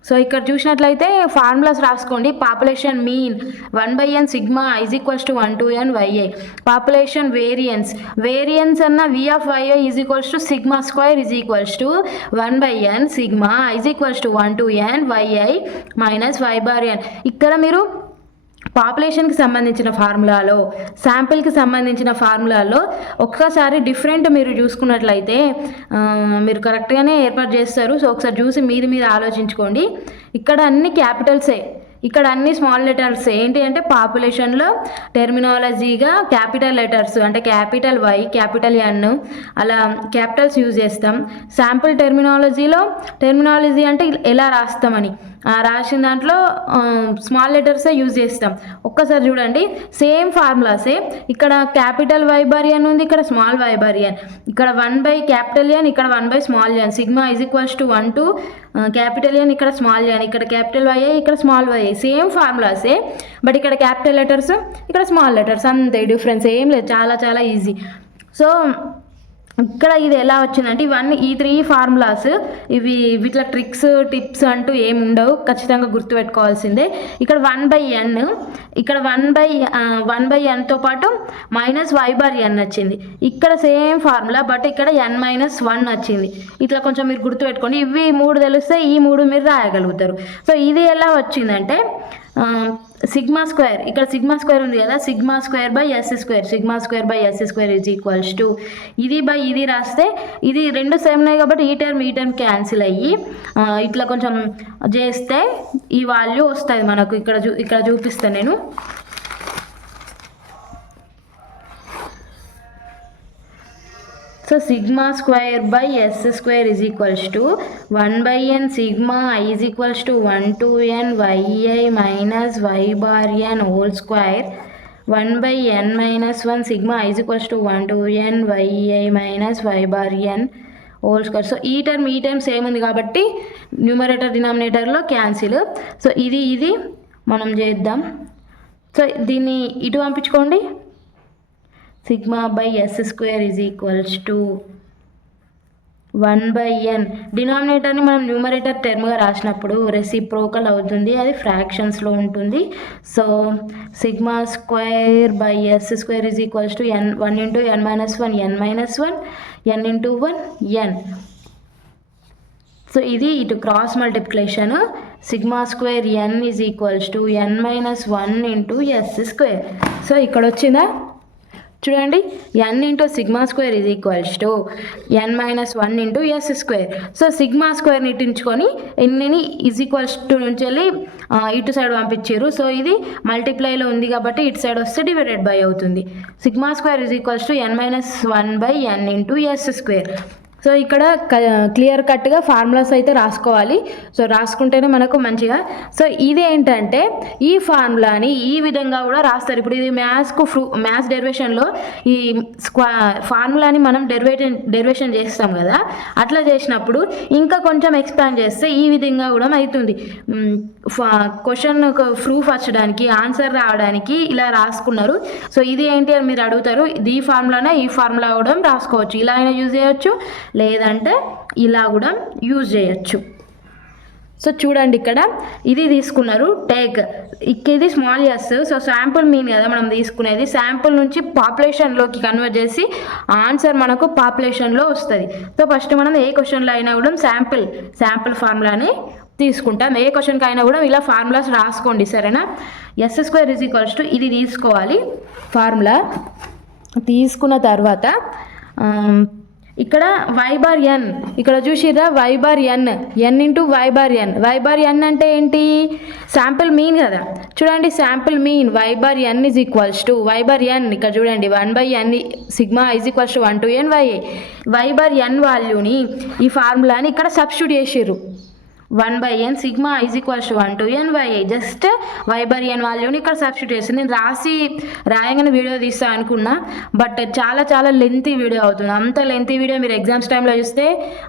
సో ఇక్కడ చూసినట్లయితే ఫార్ములాస్ రాసుకోండి. Population mean 1/n sigma is equals to 1 to n YI. Population variance అన్న V of YI is equals to sigma square is equals to 1/n sigma is equals to 1 to n YI minus Y/n. ఇక్కడ మీరు పాపులేషన్కి సంబంధించిన ఫార్ములాలో శాంపిల్కి సంబంధించిన ఫార్ములాలో ఒక్కసారి డిఫరెంట్ మీరు చూసుకున్నట్లయితే మీరు కరెక్ట్గానే ఏర్పాటు చేస్తారు. సో ఒకసారి చూసి మీరు ఆలోచించుకోండి. ఇక్కడ అన్ని క్యాపిటల్సే, ఇక్కడ అన్ని స్మాల్ లెటర్స్. ఏంటి అంటే పాపులేషన్లో టెర్మినాలజీగా క్యాపిటల్ లెటర్స్ అంటే క్యాపిటల్ Y, క్యాపిటల్ N అలా క్యాపిటల్స్ యూజ్ చేస్తాం. శాంపుల్ టెర్మినాలజీ అంటే ఎలా రాస్తామని రాసిన దాంట్లో స్మాల్ లెటర్సే యూజ్ చేస్తాం. ఒక్కసారి చూడండి, సేమ్ ఫార్ములాసే. ఇక్కడ క్యాపిటల్ Y/n ఉంది, ఇక్కడ స్మాల్ Y/n. ఇక్కడ 1/N, ఇక్కడ 1/n. Sigma is equals to 1 to capital N, ఇక్కడ స్మాల్ n, ఇక్కడ క్యాపిటల్ YI, ఇక్కడ స్మాల్ YI. సేమ్ ఫార్ములాసే, బట్ ఇక్కడ క్యాపిటల్ లెటర్స్, ఇక్కడ స్మాల్ లెటర్స్, అంతే డిఫరెన్స్, ఏం లేదు, చాలా ఈజీ. సో ఇక్కడ ఇది ఎలా వచ్చిందంటే ఈ 3 ఫార్ములాస్ వీటిలో ట్రిక్స్ టిప్స్ అంటూ ఏమి ఉండవు, ఖచ్చితంగా గుర్తుపెట్టుకోవాల్సిందే. ఇక్కడ 1/n, ఇక్కడ 1/nతో పాటు మైనస్ Y/n వచ్చింది. ఇక్కడ సేమ్ ఫార్ములా బట్ ఇక్కడ n-1 వచ్చింది. ఇట్లా కొంచెం మీరు గుర్తుపెట్టుకోండి. ఇవి 3 తెలిస్తే ఈ 3 మీరు రాయగలుగుతారు. సో ఇది ఎలా వచ్చిందంటే సిగ్మా స్క్వేర్, ఇక్కడ సిగ్మా స్క్వేర్ ఉంది కదా, sigma square by S square is equals to ఇది బై ఇది రాస్తే ఇది రెండు సేమ్ ఉన్నాయి కాబట్టి ఈ టర్మ్ క్యాన్సిల్ అయ్యి ఇట్లా కొంచెం చేస్తే ఈ వాల్యూ వస్తుంది మనకు. ఇక్కడ చూపిస్తాను నేను. So sigma square by S square is equals to 1/n sigma I is equals to 1 to n yi minus y bar n whole square 1/n minus 1 sigma I is equals to 1 to n yi minus y bar n whole square. So ఈ టర్మ్ సేమ్ ఉంది కాబట్టి న్యూమరేటర్ డినామినేటర్లో క్యాన్సిల్. సో ఇది మనం చేద్దాం. సో దీన్ని ఇటు పంపించుకోండి. Sigma by S square is equals to 1/n. డినామినేటర్ని మనం న్యూమరేటర్ టర్మ్గా రాసినప్పుడు రెసిప్రోకల్ అవుతుంది, అది ఫ్రాక్షన్స్లో ఉంటుంది. So sigma square by S square is equals to n 1 into n minus 1 n minus 1 n into 1 n. So ఇది ఇటు cross multiplication. Sigma square n is equals to n minus 1 into s square. So ఇక్కడ వచ్చిందా చూడండి, n into sigma square is equals to n minus 1 into s square. So sigma స్క్వేర్ని ఇట్టించుకొని ఎన్నిని ఈజ్ ఈక్వల్స్ టు నుంచి వెళ్ళి ఇటు సైడ్ పంపించారు. సో ఇది మల్టిప్లైలో ఉంది కాబట్టి ఇటు సైడ్ వస్తే డివైడెడ్ బై అవుతుంది. Sigma square is equals to n minus 1/n into s square. So ఇక్కడ క్లియర్ కట్గా ఫార్ములాస్ అయితే రాసుకోవాలి. సో రాసుకుంటేనే మనకు మంచిగా. సో ఇది ఏంటంటే ఈ ఫార్ములాని ఈ విధంగా కూడా రాస్తారు. ఇప్పుడు ఇది మ్యాథ్స్ డెరివేషన్లో ఈ ఫార్ములాని మనం డెరివేషన్ చేస్తాం కదా, అట్లా చేసినప్పుడు ఇంకా కొంచెం ఎక్స్పాండ్ చేస్తే ఈ విధంగా కూడా అవుతుంది. క్వశ్చన్ ప్రూఫ్ వచ్చడానికి, ఆన్సర్ రావడానికి ఇలా రాసుకున్నారు. సో ఇది ఏంటి అని మీరు అడుగుతారు. ఈ ఫార్ములా కూడా రాసుకోవచ్చు. ఇలా అయినా యూజ్ చేయొచ్చు, లేదంటే ఇలా కూడా యూజ్ చేయొచ్చు. సో చూడండి, ఇక్కడ ఇది తీసుకున్నారు టేక్, ఇది small yes. So sample mean కదా మనం తీసుకునేది, శాంపుల్ నుంచి పాపులేషన్లోకి కన్వర్ట్ చేసి ఆన్సర్ మనకు పాపులేషన్లో వస్తుంది. సో ఫస్ట్ మనం ఏ క్వశ్చన్లో అయినా కూడా శాంపుల్ ఫార్ములాని తీసుకుంటాం. ఏ క్వశ్చన్కి అయినా కూడా ఇలా ఫార్ములాస్ రాసుకోండి, సరేనా. S square is equals to ఇది తీసుకోవాలి. ఫార్ములా తీసుకున్న తర్వాత ఇక్కడ y బార్ n, ఇక్కడ చూసిరా y bar n into y bar n అంటే ఏంటి, శాంపుల్ మీన్ కదా. చూడండి sample mean y bar n is equals to y bar n, ఇక్కడ చూడండి 1/n sigma is equals to 1 to n y bar n వాల్యూని ఈ ఫార్ములాని ఇక్కడ సబ్స్టిట్యూట్ చేసిర్రు. 1/n sigma is equals to 1 to n just y bar n వాల్యూని ఇక్కడ సబ్స్టిట్యూట్ చేసి నేను రాయగానే వీడియో తీస్తా అనుకున్నా, బట్ చాలా లెంతీ వీడియో అవుతుంది. అంత లెంతీ వీడియో మీరు ఎగ్జామ్స్ టైంలో చూస్తే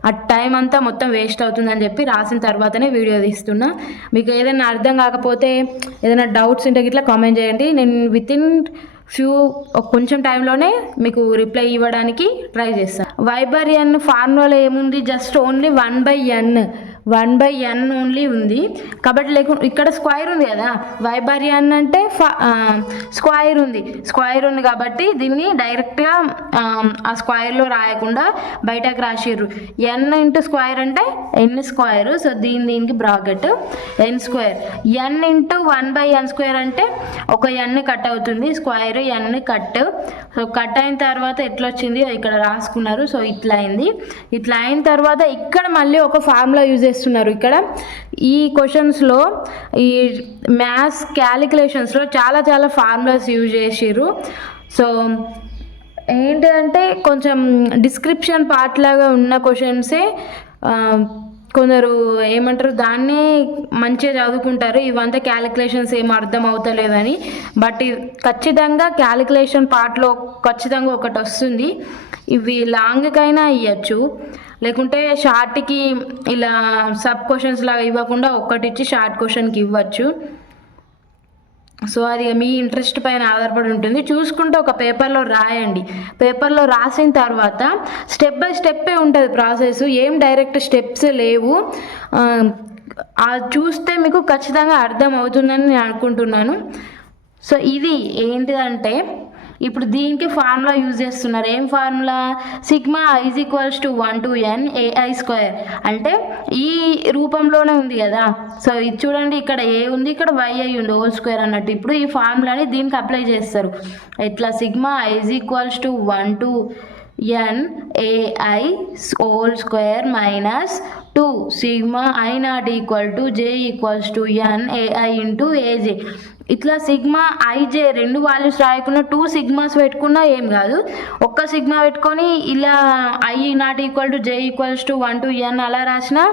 ఆ టైం అంతా మొత్తం వేస్ట్ అవుతుందని చెప్పి రాసిన తర్వాతనే వీడియో తీస్తున్నా. మీకు ఏదైనా అర్థం కాకపోతే, ఏదైనా డౌట్స్ ఉంటే ఇట్లా కామెంట్ చేయండి. నేను వితిన్ కొంచెం టైంలోనే మీకు రిప్లై ఇవ్వడానికి ట్రై చేస్తాను. y బార్ n ఫార్ములాలో ఏముంది, జస్ట్ ఓన్లీ 1/n ఓన్లీ ఉంది కాబట్టి, లేకుంటే ఇక్కడ స్క్వేర్ ఉంది కదా, y బార్ n అంటే స్క్వేర్ ఉంది కాబట్టి దీన్ని డైరెక్ట్గా ఆ స్క్వేర్లో రాయకుండా బయటకు రాసిర్రు. n ఇంటూ స్క్వేర్ అంటే n స్క్వేర్. సో దీనికి bracket n square. n into 1/n square అంటే ఒక n కట్ అవుతుంది, square n cut. So cut అయిన తర్వాత ఎట్లా వచ్చింది ఇక్కడ రాసుకున్నారు. సో ఇట్లా అయిన తర్వాత ఇక్కడ మళ్ళీ ఒక ఫార్ములా యూజ్ చేస్తున్నారు. ఇక్కడ ఈ క్వశ్చన్స్లో, ఈ మ్యాథ్స్ క్యాలిక్యులేషన్స్లో చాలా ఫార్ములాస్ యూజ్ చేసిర్రు. సో ఏంటంటే కొంచెం డిస్క్రిప్షన్ పార్ట్ లాగా ఉన్న క్వశ్చన్సే కొందరు ఏమంటారు, దాన్నే మంచిగా చదువుకుంటారు. ఇవంతా క్యాలిక్యులేషన్స్ ఏం అర్థం అవుతలేదని. బట్ ఖచ్చితంగా క్యాలిక్యులేషన్ పార్ట్లో ఖచ్చితంగా ఒకటి వస్తుంది. ఇవి లాంగ్కైనా ఇవ్వచ్చు, లేకుంటే షార్ట్కి ఇలా సబ్ క్వశ్చన్స్ లాగా ఇవ్వకుండా ఒక్కటి ఇచ్చి షార్ట్ క్వశ్చన్కి ఇవ్వచ్చు. సో అది మీ ఇంట్రెస్ట్ పైన ఆధారపడి ఉంటుంది. చూసుకుంటే ఒక పేపర్లో రాయండి. పేపర్లో రాసిన తర్వాత స్టెప్ బై స్టెప్పే ఉంటుంది ప్రాసెస్, ఏం డైరెక్ట్ స్టెప్స్ లేవు. చూస్తే మీకు ఖచ్చితంగా అర్థం అవుతుందని నేను అనుకుంటున్నాను. సో ఇది ఏంటిదంటే ఇప్పుడు దీనికి ఫార్ములా యూజ్ చేస్తున్నారు. ఏం formula, sigma is equals to 1 to n ai square అంటే ఈ రూపంలోనే ఉంది కదా. సో ఇది చూడండి, ఇక్కడ ఏ ఉంది, ఇక్కడ yi ఉంది, హోల్ స్క్వేర్ అన్నట్టు. ఇప్పుడు ఈ ఫార్ములాని దీనికి అప్లై చేస్తారు. ఎట్లా, sigma is equals to 1 to n ai whole square minus 2 sigma i not equal to j equals to n ai into aj. ఇట్లా సిగ్మా ఐజే రెండు వాల్యూస్ రాయకుండా 2 సిగ్మాస్ పెట్టుకున్నా ఏం కాదు. ఒక్క సిగ్మా పెట్టుకొని ఇలా I not equal to J equals to 1 to n అలా రాసినా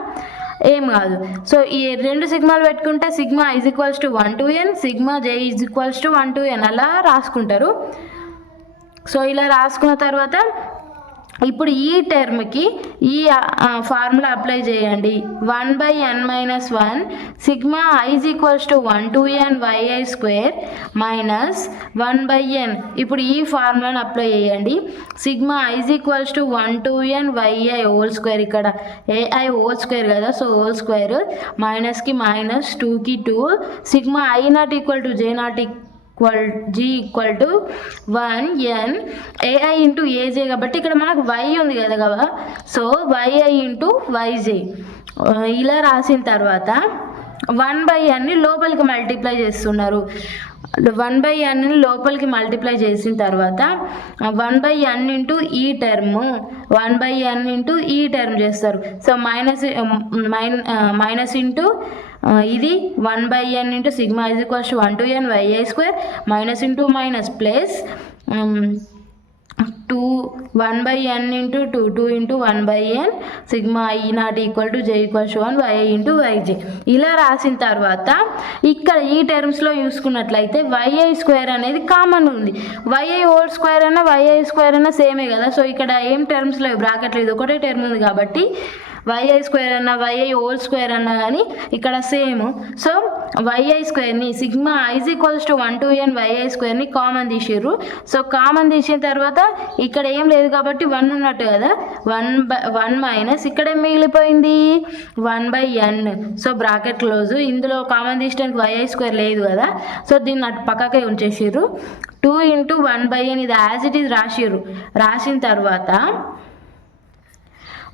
ఏం కాదు. సో ఈ 2 సిగ్మాలు పెట్టుకుంటే sigma is equals to 1 to n, sigma J is equals to 1 to n అలా రాసుకుంటారు. సో ఇలా రాసుకున్న తర్వాత ఇప్పుడు ఈ టర్మ్కి ఈ ఫార్ములా అప్లై చేయండి. 1/n-1 sigma i is equals to 1 to n yi square minus 1/n. ఇప్పుడు ఈ ఫార్ములాను అప్లై చేయండి. Sigma i is equals to 1 to n yi whole square, ఇక్కడ ai హోల్ స్క్వేర్ కదా, సో హోల్ స్క్వేర్ మైనస్కి మైనస్ 2కి 2 sigma i not equal to J not g equal to 1n ai into AJ కాబట్టి ఇక్కడ మనకు y ఉంది కదా, సో yi ఇంటూ yj ఇలా రాసిన తర్వాత 1/n లోపలికి మల్టిప్లై చేస్తున్నారు. 1/n లోపలికి మల్టిప్లై చేసిన తర్వాత 1/n ఇంటూ ఈ టర్మ్ 1/n ఇంటూ ఈ టర్మ్ చేస్తారు. సో మైనస్ ఇంటూ ఇది 1/n into sigma is equals to 1 to n yi square minus into minus plus 1/n into 2 into 1/n sigma i not equal to J equals to 1 yi into yj ఇలా రాసిన తర్వాత ఇక్కడ ఈ టర్మ్స్లో చూసుకున్నట్లయితే yi స్క్వేర్ అనేది కామన్ ఉంది. yi హోల్ స్క్వేర్ అన్న yi స్క్వేర్ అన్న సేమే కదా, సో ఇక్కడ ఏం టర్మ్స్ లేవు, బ్రాకెట్లు ఇది ఒకటే టర్మ్ ఉంది కాబట్టి yi స్క్వేర్ అన్న yi హోల్ స్క్వేర్ అన్న కానీ ఇక్కడ సేమ్. సో yi స్క్వేర్ని sigma i is equals to 1 to n yi స్క్వేర్ని కామన్ తీసిర్రు. సో కామన్ తీసిన తర్వాత ఇక్కడ ఏం లేదు కాబట్టి 1 ఉన్నట్టు కదా, 1 మైనస్ ఇక్కడ ఏం మిగిలిపోయింది 1/n. సో బ్రాకెట్ క్లోజ్, ఇందులో కామన్ తీయడానికి yi స్క్వేర్ లేదు కదా, సో దీన్ని అటు పక్కకే ఉంచేసిర్రు. 2 ఇంటూ 1/n ఇది యాజ్ ఇట్ ఈజ్ రాసిర్రు. రాసిన తర్వాత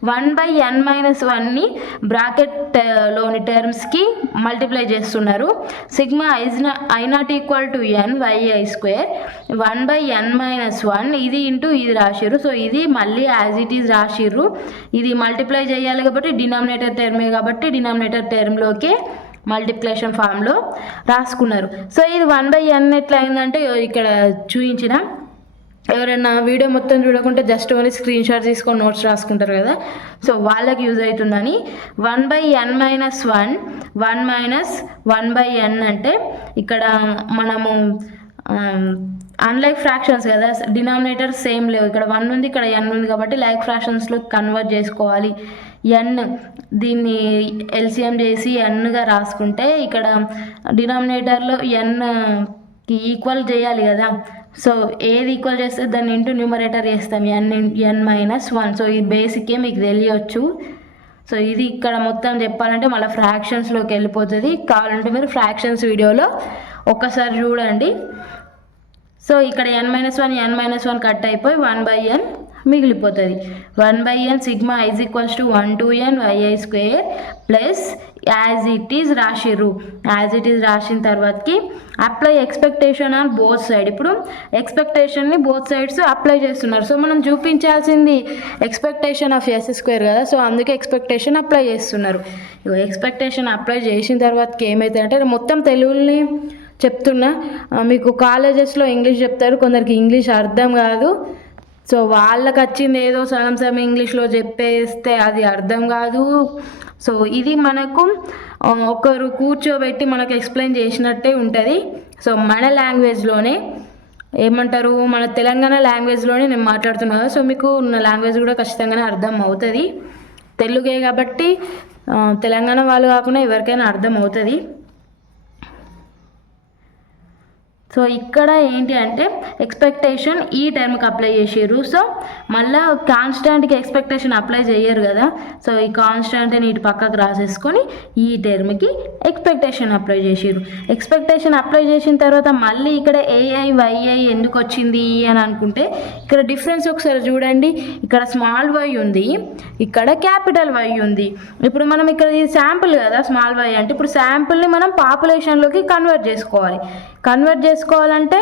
1/n-1ని బ్రాకెట్ లోని టర్మ్స్కి మల్టిప్లై చేస్తున్నారు. Sigma I not equal to n yi square 1/n-1 ఇది ఇంటూ ఇది రాసిర్రు. సో ఇది మళ్ళీ యాజ్ ఇట్ ఈజ్ రాసిర్రు. ఇది మల్టిప్లై చేయాలి కాబట్టి డినామినేటర్ టర్మే కాబట్టి డినామినేటర్ టర్మ్లోకి మల్టిప్లికేషన్ ఫామ్లో రాసుకున్నారు. సో ఇది 1/n ఎట్లా అయిందంటే ఇక్కడ చూపించిన, ఎవరైనా వీడియో మొత్తం చూడకుంటే జస్ట్ ఓన్లీ స్క్రీన్ షాట్ తీసుకొని నోట్స్ రాసుకుంటారు కదా, సో వాళ్ళకి యూజ్ అవుతుందని 1/n-1 1 మైనస్ 1/n అంటే ఇక్కడ మనము అన్లైక్ ఫ్రాక్షన్స్ కదా, డినామినేటర్ సేమ్ లేవు, ఇక్కడ 1 ఉంది ఇక్కడ n ఉంది కాబట్టి లైక్ ఫ్రాక్షన్స్లో కన్వర్ట్ చేసుకోవాలి. n దీన్ని ఎల్సిఎం చేసి nగా రాసుకుంటే ఇక్కడ డినామినేటర్లో nకి ఈక్వల్ చేయాలి కదా, సో ఏది ఈక్వల్ చేస్తే దాన్ని ఇంటూ న్యూమరేటర్ చేస్తాం n-1. సో ఈ బేసికే మీకు తెలియచ్చు. సో ఇది ఇక్కడ మొత్తం చెప్పాలంటే మళ్ళీ ఫ్రాక్షన్స్లోకి వెళ్ళిపోతుంది, కావాలంటే మీరు ఫ్రాక్షన్స్ వీడియోలో ఒక్కసారి చూడండి. సో ఇక్కడ n-1 కట్ అయిపోయి 1/n మిగిలిపోతుంది. 1/n sigma is equals to 1 to n yi square plus as it is రాసిర్రు. యాజ్ ఇట్ ఈజ్ రాసిన తర్వాతకి apply expectation on both side. ఇప్పుడు ఎక్స్పెక్టేషన్ని బోత్ సైడ్స్ అప్లై చేస్తున్నారు. సో మనం చూపించాల్సింది ఎక్స్పెక్టేషన్ ఆఫ్ ఎస్ స్క్వేర్ కదా, సో అందుకే ఎక్స్పెక్టేషన్ అప్లై చేస్తున్నారు. ఎక్స్పెక్టేషన్ అప్లై చేసిన తర్వాతకి ఏమవుతుందంటే మొత్తం తెలుగుని చెప్తున్నా, మీకు కాలేజెస్లో ఇంగ్లీష్ చెప్తారు, కొందరికి ఇంగ్లీష్ అర్థం కాదు. సో వాళ్ళకి వచ్చింది ఏదో సగం ఇంగ్లీష్లో చెప్పేస్తే అది అర్థం కాదు. సో ఇది మనకు ఒకరు కూర్చోబెట్టి మనకు ఎక్స్ప్లెయిన్ చేసినట్టే ఉంటుంది. సో మన లాంగ్వేజ్లోనే ఏమంటారు, మన తెలంగాణ లాంగ్వేజ్లోనే నేను మాట్లాడుతున్నాను. సో మీకు నా లాంగ్వేజ్ కూడా ఖచ్చితంగానే అర్థం అవుతుంది. తెలుగే కాబట్టి తెలంగాణ వాళ్ళు కాకుండా ఎవరికైనా అర్థం అవుతుంది. సో ఇక్కడ ఏంటి అంటే ఎక్స్పెక్టేషన్ ఈ టర్మ్కి అప్లై చేసారు. సో మళ్ళీ కాన్స్టాంట్కి ఎక్స్పెక్టేషన్ అప్లై చేయరు కదా, సో ఈ కాన్స్టాంట్ని ఇటు పక్కకు రాసేసుకొని ఈ టర్మ్కి ఎక్స్పెక్టేషన్ అప్లై చేసారు. ఎక్స్పెక్టేషన్ అప్లై చేసిన తర్వాత మళ్ళీ ఇక్కడ ఏఐ వైఐ ఎందుకు వచ్చింది అని అనుకుంటే ఇక్కడ డిఫరెన్స్ ఒకసారి చూడండి. ఇక్కడ స్మాల్ వై ఉంది, ఇక్కడ క్యాపిటల్ వై ఉంది. ఇప్పుడు మనం ఇక్కడ ఇది శాంపుల్ కదా స్మాల్ వై అంటే, ఇప్పుడు శాంపుల్ని మనం పాపులేషన్లోకి కన్వర్ట్ చేసుకోవాలి. కన్వర్ట్ చేసుకున్న చేసుకోవాలంటే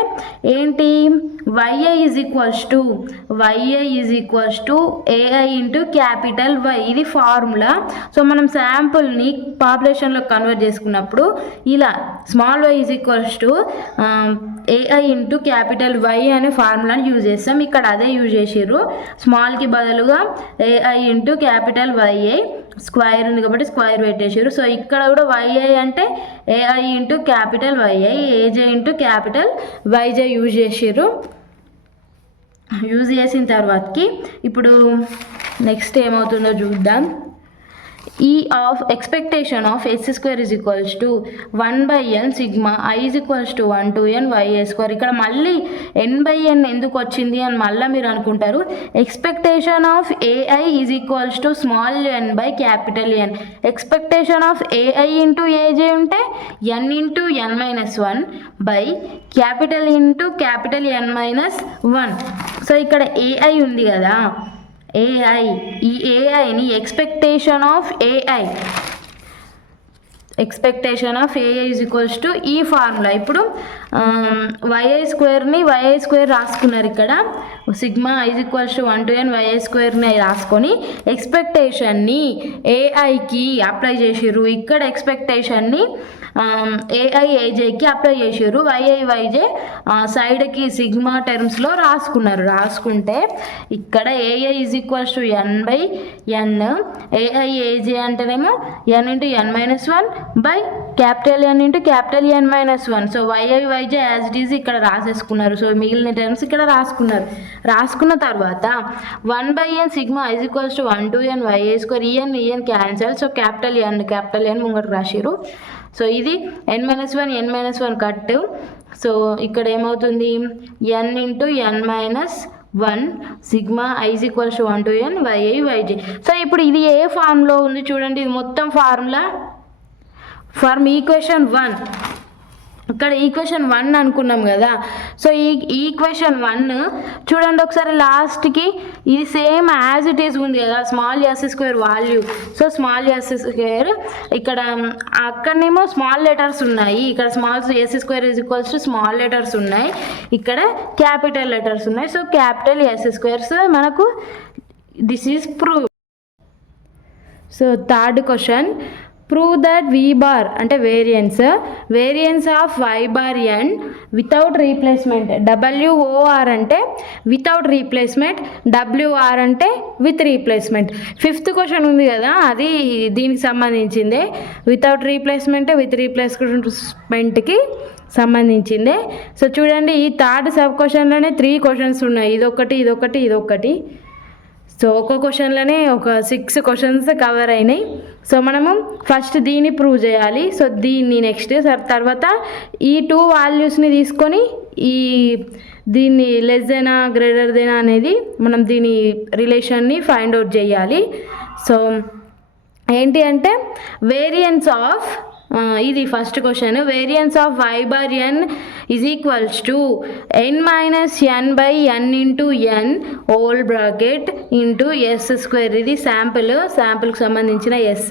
ఏంటి, YI is equals to AI into capital Y, ఇది ఫార్ములా. సో మనం శాంపుల్ని పాపులేషన్లో కన్వర్ట్ చేసుకున్నప్పుడు ఇలా small y is equals to AI into capital Y అనే ఫార్ములాని యూజ్ చేస్తాం. ఇక్కడ అదే యూజ్ చేసారు, స్మాల్కి బదులుగా AI into capital YI, square ఉంది కాబట్టి స్క్వేర్ పెట్టేసారు. సో ఇక్కడ కూడా YI అంటే AI into capital YI, AJ into capital YJ use చేసారు. యూజ్ చేసిన తర్వాతకి ఇప్పుడు నెక్స్ట్ ఏమవుతుందో చూద్దాం. Expectation of S² is equals to 1/n sigma I is equals to 1 to n YA². ఇక్కడ మళ్ళీ n/n ఎందుకు వచ్చింది అని మళ్ళీ మీరు అనుకుంటారు. Expectation of AI is equals to small n by capital N. Expectation of AI into AJ ఉంటే n into n-1 by capital into capital N-1. So ఇక్కడ AI ఉంది కదా, AI, ఈ AIని expectation of AI is equals to ఈ ఫార్ములా. ఇప్పుడు YI² రాసుకున్నారు. ఇక్కడ sigma I is equals to 1 to n YI² రాసుకొని ఎక్స్పెక్టేషన్ని AIకి అప్లై చేసారు. ఇక్కడ ఎక్స్పెక్టేషన్ని AI AJకి అప్లై చేసారు. YI YJ సైడ్కి సిగ్మా టర్మ్స్లో రాసుకుంటే ఇక్కడ AI is equals to n/n, AI AJ అంటేనేమో n into n-1 by capital N into capital N-1. So YI YJ as it is ఇక్కడ రాసేసుకున్నారు. సో మిగిలిన టర్మ్స్ ఇక్కడ రాసుకున్న తర్వాత 1/n sigma I is equals to 1 to n YA², EN cancel. So capital N ముంగట రాసిరు. సో ఇది n-1 కట్. సో ఇక్కడ ఏమవుతుంది, n into n-1 sigma I is equals to 1 to n YI YJ. So ఇప్పుడు ఇది ఏ ఫార్ములా ఉంది చూడండి, ఇది మొత్తం ఫార్ములా ఫార్మ్ ఈక్వేషన్ 1. ఇక్కడ ఈక్వేషన్ 1 అనుకున్నాం కదా. సో ఈ ఈక్వేషన్ 1 చూడండి ఒకసారి లాస్ట్కి, ఇది సేమ్ యాజ్ ఇట్ ఈజ్ ఉంది కదా, small s² value. So small s² ఇక్కడ అక్కడనేమో స్మాల్ లెటర్స్ ఉన్నాయి, ఇక్కడ small s² is equals to small letters ఉన్నాయి, ఇక్కడ క్యాపిటల్ లెటర్స్ ఉన్నాయి. So capital S². సో మనకు this is prove. So third question, prove that V bar అంటే variance of Y bar n without replacement. WOR అంటే వితౌట్ రీప్లేస్మెంట్, WR అంటే విత్ రీప్లేస్మెంట్. ఫిఫ్త్ క్వశ్చన్ ఉంది కదా, అది దీనికి సంబంధించిందే, వితౌట్ రీప్లేస్మెంట్ విత్ రీప్లేస్మెంట్కి సంబంధించిందే. సో చూడండి ఈ థర్డ్ సబ్ క్వశ్చన్లోనే 3 క్వశ్చన్స్ ఉన్నాయి, ఇదొకటి. సో ఒక క్వశ్చన్లోనే ఒక 6 క్వశ్చన్స్ కవర్ అయినాయి. సో మనము ఫస్ట్ దీన్ని ప్రూవ్ చేయాలి. సో దీన్ని నెక్స్ట్ తర్వాత ఈ 2 వాల్యూస్ని తీసుకొని దీన్ని లెస్ దెనా గ్రేటర్ దెనా అనేది మనం దీని రిలేషన్ని ఫైండ్ అవుట్ చేయాలి. సో ఏంటి అంటే వేరియన్స్ ఆఫ్, ఇది first question, variance of Y bar n is equals to n-n/n into n whole bracket into S². ఇది శాంపుల్కి సంబంధించిన S.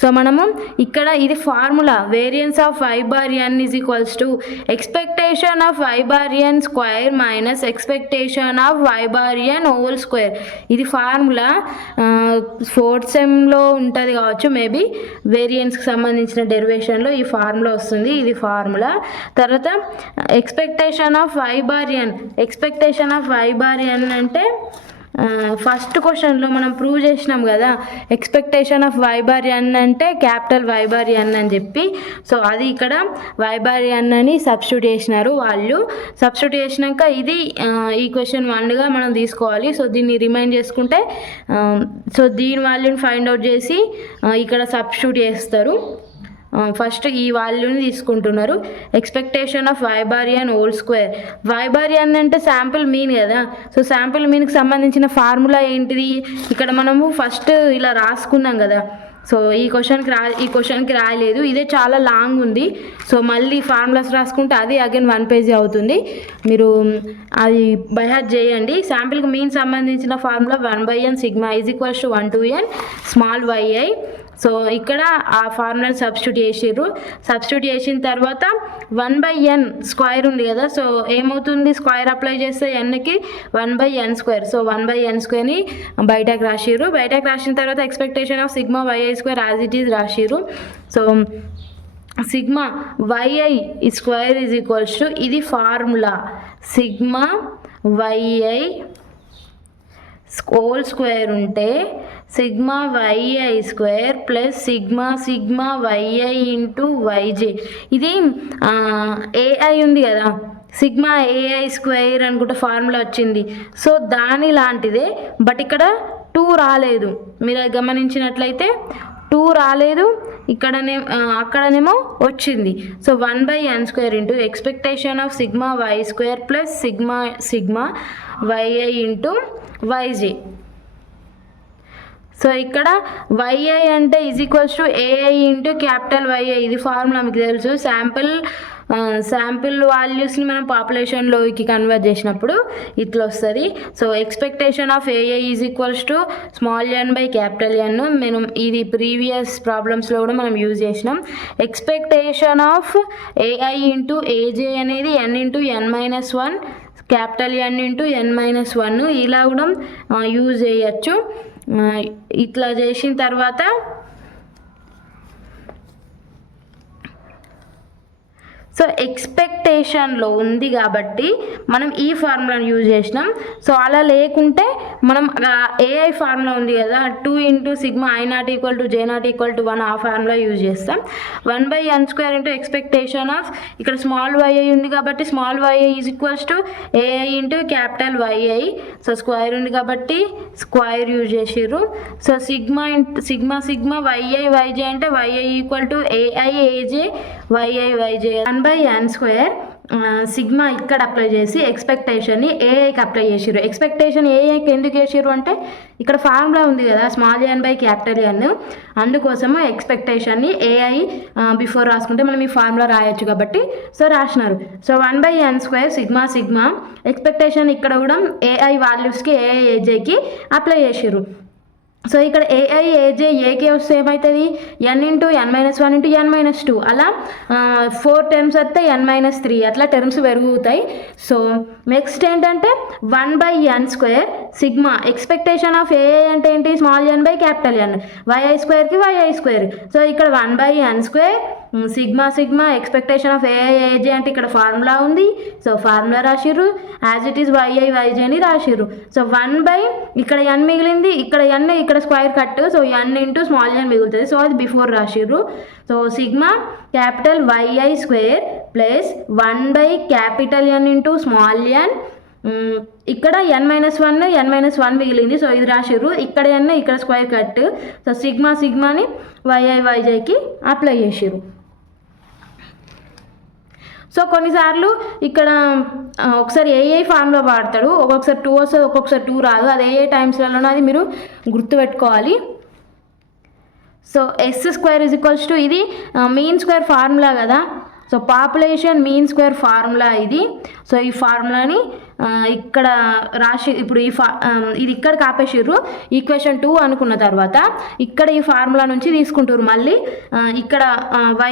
సో మనము ఇక్కడ ఇది formula, variance of Y bar n is equals to expectation of Y bar n square minus expectation of Y bar n whole square. ఇది ఫార్ములా 4th సెమ్లో ఉంటుంది కావచ్చు మేబీ, వేరియన్స్కి సంబంధించిన డెరివేషన్లో ఈ ఫార్ములా వస్తుంది, ఇది ఫార్ములా. తర్వాత expectation of Y bar n అంటే ఫస్ట్ క్వశ్చన్లో మనం ప్రూవ్ చేసినాం కదా, expectation of Y bar n అంటే క్యాపిటల్ Y బార్ n అని చెప్పి. సో అది ఇక్కడ Y బార్ n అని సబ్స్టిట్యూట్ చేసినారు వాళ్ళు. సబ్స్టిట్యూట్ చేసినాక ఇది ఈక్వేషన్ 1గా మనం తీసుకోవాలి. సో దీన్ని రిమైండ్ చేసుకుంటే, సో దీని వాల్యూని ఫైండ్ అవుట్ చేసి ఇక్కడ సబ్స్టిట్యూట్ చేస్తారు. ఫస్ట్ ఈ వాల్యూని తీసుకుంటున్నారు, expectation of Y bar n whole square. Y bar n అంటే శాంపుల్ మీన్ కదా. సో శాంపుల్ మీన్కి సంబంధించిన ఫార్ములా ఏంటిది, ఇక్కడ మనము ఫస్ట్ ఇలా రాసుకున్నాం కదా. సో ఈ క్వశ్చన్కి రాయలేదు, ఇదే చాలా లాంగ్ ఉంది. సో మళ్ళీ ఫార్ములాస్ రాసుకుంటే అది అగైన్ 1 పేజీ అవుతుంది, మీరు అది బైహార్ట్ చేయండి. శాంపుల్కి మీన్ సంబంధించిన formula 1/n sigma I is equals to 1 to n small yi. So ఇక్కడ ఆ ఫార్ములాని సబ్స్టిట్యూట్ చేసిన తర్వాత 1/n స్క్వేర్ ఉంది కదా, సో ఏమవుతుంది స్క్వేర్ అప్లై చేస్తే ఎన్కి 1/n². సో 1/n²ని బయటకు రాసిన తర్వాత expectation of sigma yi² as it is రాసిర్రు. So sigma yi² is equals to, ఇది formula, sigma yi whole square ఉంటే sigma yi² plus sigma yi into yj. ఇది ai ఉంది కదా, సిగ్మా ai² అనుకుంటే ఫార్ములా వచ్చింది. సో దాని లాంటిదే, బట్ ఇక్కడ 2 రాలేదు. మీరు గమనించినట్లయితే 2 రాలేదు, అక్కడనేమో వచ్చింది. So 1/n² into expectation of sigma y² plus sigma yi into yj. So ఇక్కడ yi అంటే is equals to ai into capital YI. ఇది ఫార్ములా మీకు తెలుసు. శాంపిల్ వాల్యూస్ని మనం పాపులేషన్లోకి కన్వర్ట్ చేసినప్పుడు ఇట్లా వస్తుంది. So expectation of ai is equals to small n/N. మనం ఇది ప్రీవియస్ ప్రాబ్లమ్స్లో కూడా మనం యూజ్ చేసినాం. Expectation of ai into aj అనేది n into n-1, capital N into n-1, ఇలా కూడా యూజ్ చేయొచ్చు. ఇట్లా చేసిన తర్వాత సో ఎక్స్పెక్టేషన్లో ఉంది కాబట్టి మనం ఈ ఫార్ములాను యూజ్ చేసినాం. సో అలా లేకుంటే మనం ఏఐ ఫార్ములా ఉంది కదా, 2 ఇంటూ సిగ్మా i0 = j0 = 1, ఆ ఫార్ములా యూజ్ చేస్తాం. 1/n² ఇంటూ ఎక్స్పెక్టేషన్ ఆఫ్, ఇక్కడ స్మాల్ yi ఉంది కాబట్టి small yi is equals to ai into capital YI. So square ఉంది కాబట్టి స్క్వేర్ యూజ్ చేసిర్రు. సో సిగ్మా yi yj అంటే yi = ai aj yi yj. 1/n² sigma ఇక్కడ అప్లై చేసి ఎక్స్పెక్టేషన్ని ఏఐకి అప్లై చేసిర్రు. ఎక్స్పెక్టేషన్ ఏఐకి ఎందుకు చేసిర్రు అంటే ఇక్కడ ఫార్ములా ఉంది కదా, స్మాల్ n/N, అందుకోసము ఎక్స్పెక్టేషన్ని ఏఐ బిఫోర్ రాసుకుంటే మనం ఈ ఫార్ములా రాయొచ్చు కాబట్టి సో రాసినారు. సో 1/n² సిగ్మా ఎక్స్పెక్టేషన్ ఇక్కడ కూడా ఏఐ వాల్యూస్కి ఏఐ ఏజేకి అప్లై చేసిర్రు. సో ఇక్కడ ai aj ఏకే వస్తే ఏమవుతుంది, n into n-1 into n-2, అలా 4 టర్మ్స్ వస్తే n-3, అట్లా టర్మ్స్ పెరుగుతాయి. సో నెక్స్ట్ ఏంటంటే 1/n² sigma expectation of ai అంటే ఏంటి, స్మాల్ n/క్యాపిటల్ N, yi²కి yi². సో ఇక్కడ 1/n² sigma expectation of ai aj అంటే ఇక్కడ ఫార్ములా ఉంది. సో ఫార్ములా రాసిర్రు, as it is yi yj అని రాసిర్రు. సో 1/ ఇక్కడ n మిగిలింది, ఇక్కడ n ఇక్కడ square cut, so n into small n మిగులుతుంది. సో అది బిఫోర్ రాసిర్రు. So sigma capital yi² plus 1/క్యాపిటల్ N ఇంటూ స్మాల్ n, ఇక్కడ n-1 మిగిలింది. సో ఇది రాసిర్రు, ఇక్కడ n ఇక్కడ స్క్వేర్ కట్. సో సిగ్మాని yi yjకి అప్లై చేసిర్రు. సో కొన్నిసార్లు ఇక్కడ ఒకసారి ఏఐ ఫార్ములా వాడతాడు, ఒక్కొక్కసారి 2 వస్తుంది, ఒక్కొక్కసారి 2 రాదు. అది ఏఐ టైమ్స్లలో అది మీరు గుర్తుపెట్టుకోవాలి. సో s² = ఇది మీన్ స్క్వేర్ ఫార్ములా కదా, so population mean square formula ఇది. సో ఈ ఫార్ములాని ఇక్కడ రాసి ఇప్పుడు ఇది ఇక్కడ కాపేసిర్రు. ఈక్వేషన్ 2 అనుకున్న తర్వాత ఇక్కడ ఈ ఫార్ములా నుంచి తీసుకుంటారు. మళ్ళీ ఇక్కడ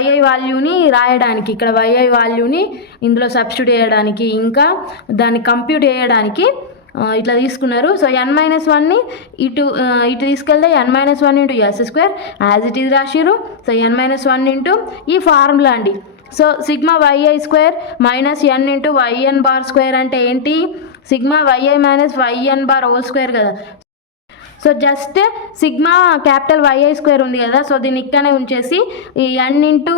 yi వాల్యూని రాయడానికి, ఇక్కడ yi వాల్యూని ఇందులో సబ్స్టిట్యూట్ చేయడానికి, ఇంకా దాన్ని కంప్యూట్ చేయడానికి ఇట్లా తీసుకున్నారు. సో n-1ని ఇటు తీసుకెళ్తే n-1 into s² as it is రాసిర్రు. సో n-1 ఇంటూ ఈ ఫార్ములా అండి. So sigma yi² minus n into yn² అంటే ఏంటి, sigma yi minus yn² whole square కదా. So just sigma capital yi² ఉంది కదా, సో దీన్ని ఇక్కడనే ఉంచేసి ఈ n ఇంటూ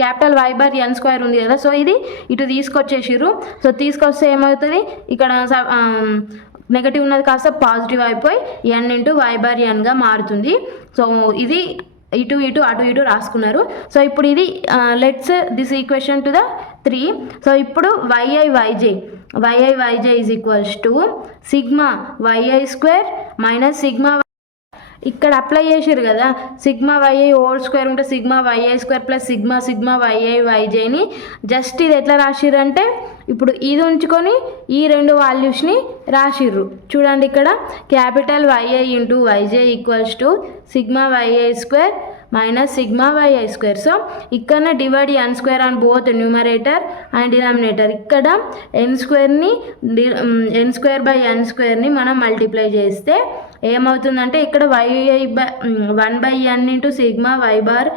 క్యాపిటల్ y/n² ఉంది కదా, సో ఇది ఇటు తీసుకొచ్చేసిర్రు. సో తీసుకొస్తే ఏమవుతుంది, ఇక్కడ నెగటివ్ ఉన్నది కాస్త పాజిటివ్ అయిపోయి n ఇంటూ y/nగా మారుతుంది. సో ఇది ఇటు అటు రాసుకున్నారు. సో ఇప్పుడు ఇది let's this equation to the 3. So ఇప్పుడు yi yj is equals to sigma yi² minus sigma, ఇక్కడ అప్లై చేసారు కదా, సిగ్మా yi హోల్ స్క్వేర్ ఉంటే sigma yi² plus sigma yi yjని జస్ట్ ఇది ఎట్లా రాసిర్రు, ఇప్పుడు ఇది ఉంచుకొని ఈ 2 వాల్యూస్ని రాసిర్రు. చూడండి, ఇక్కడ capital yi into yj equals to sigma yi² minus sigma by I square. So ఇక్కడ divide N square on both numerator and denominator. ఇక్కడ ఎన్ స్క్వేర్ బై ఎన్ స్క్వేర్ని మనం మల్టిప్లై చేస్తే ఏమవుతుందంటే ఇక్కడ one by N into sigma Y bar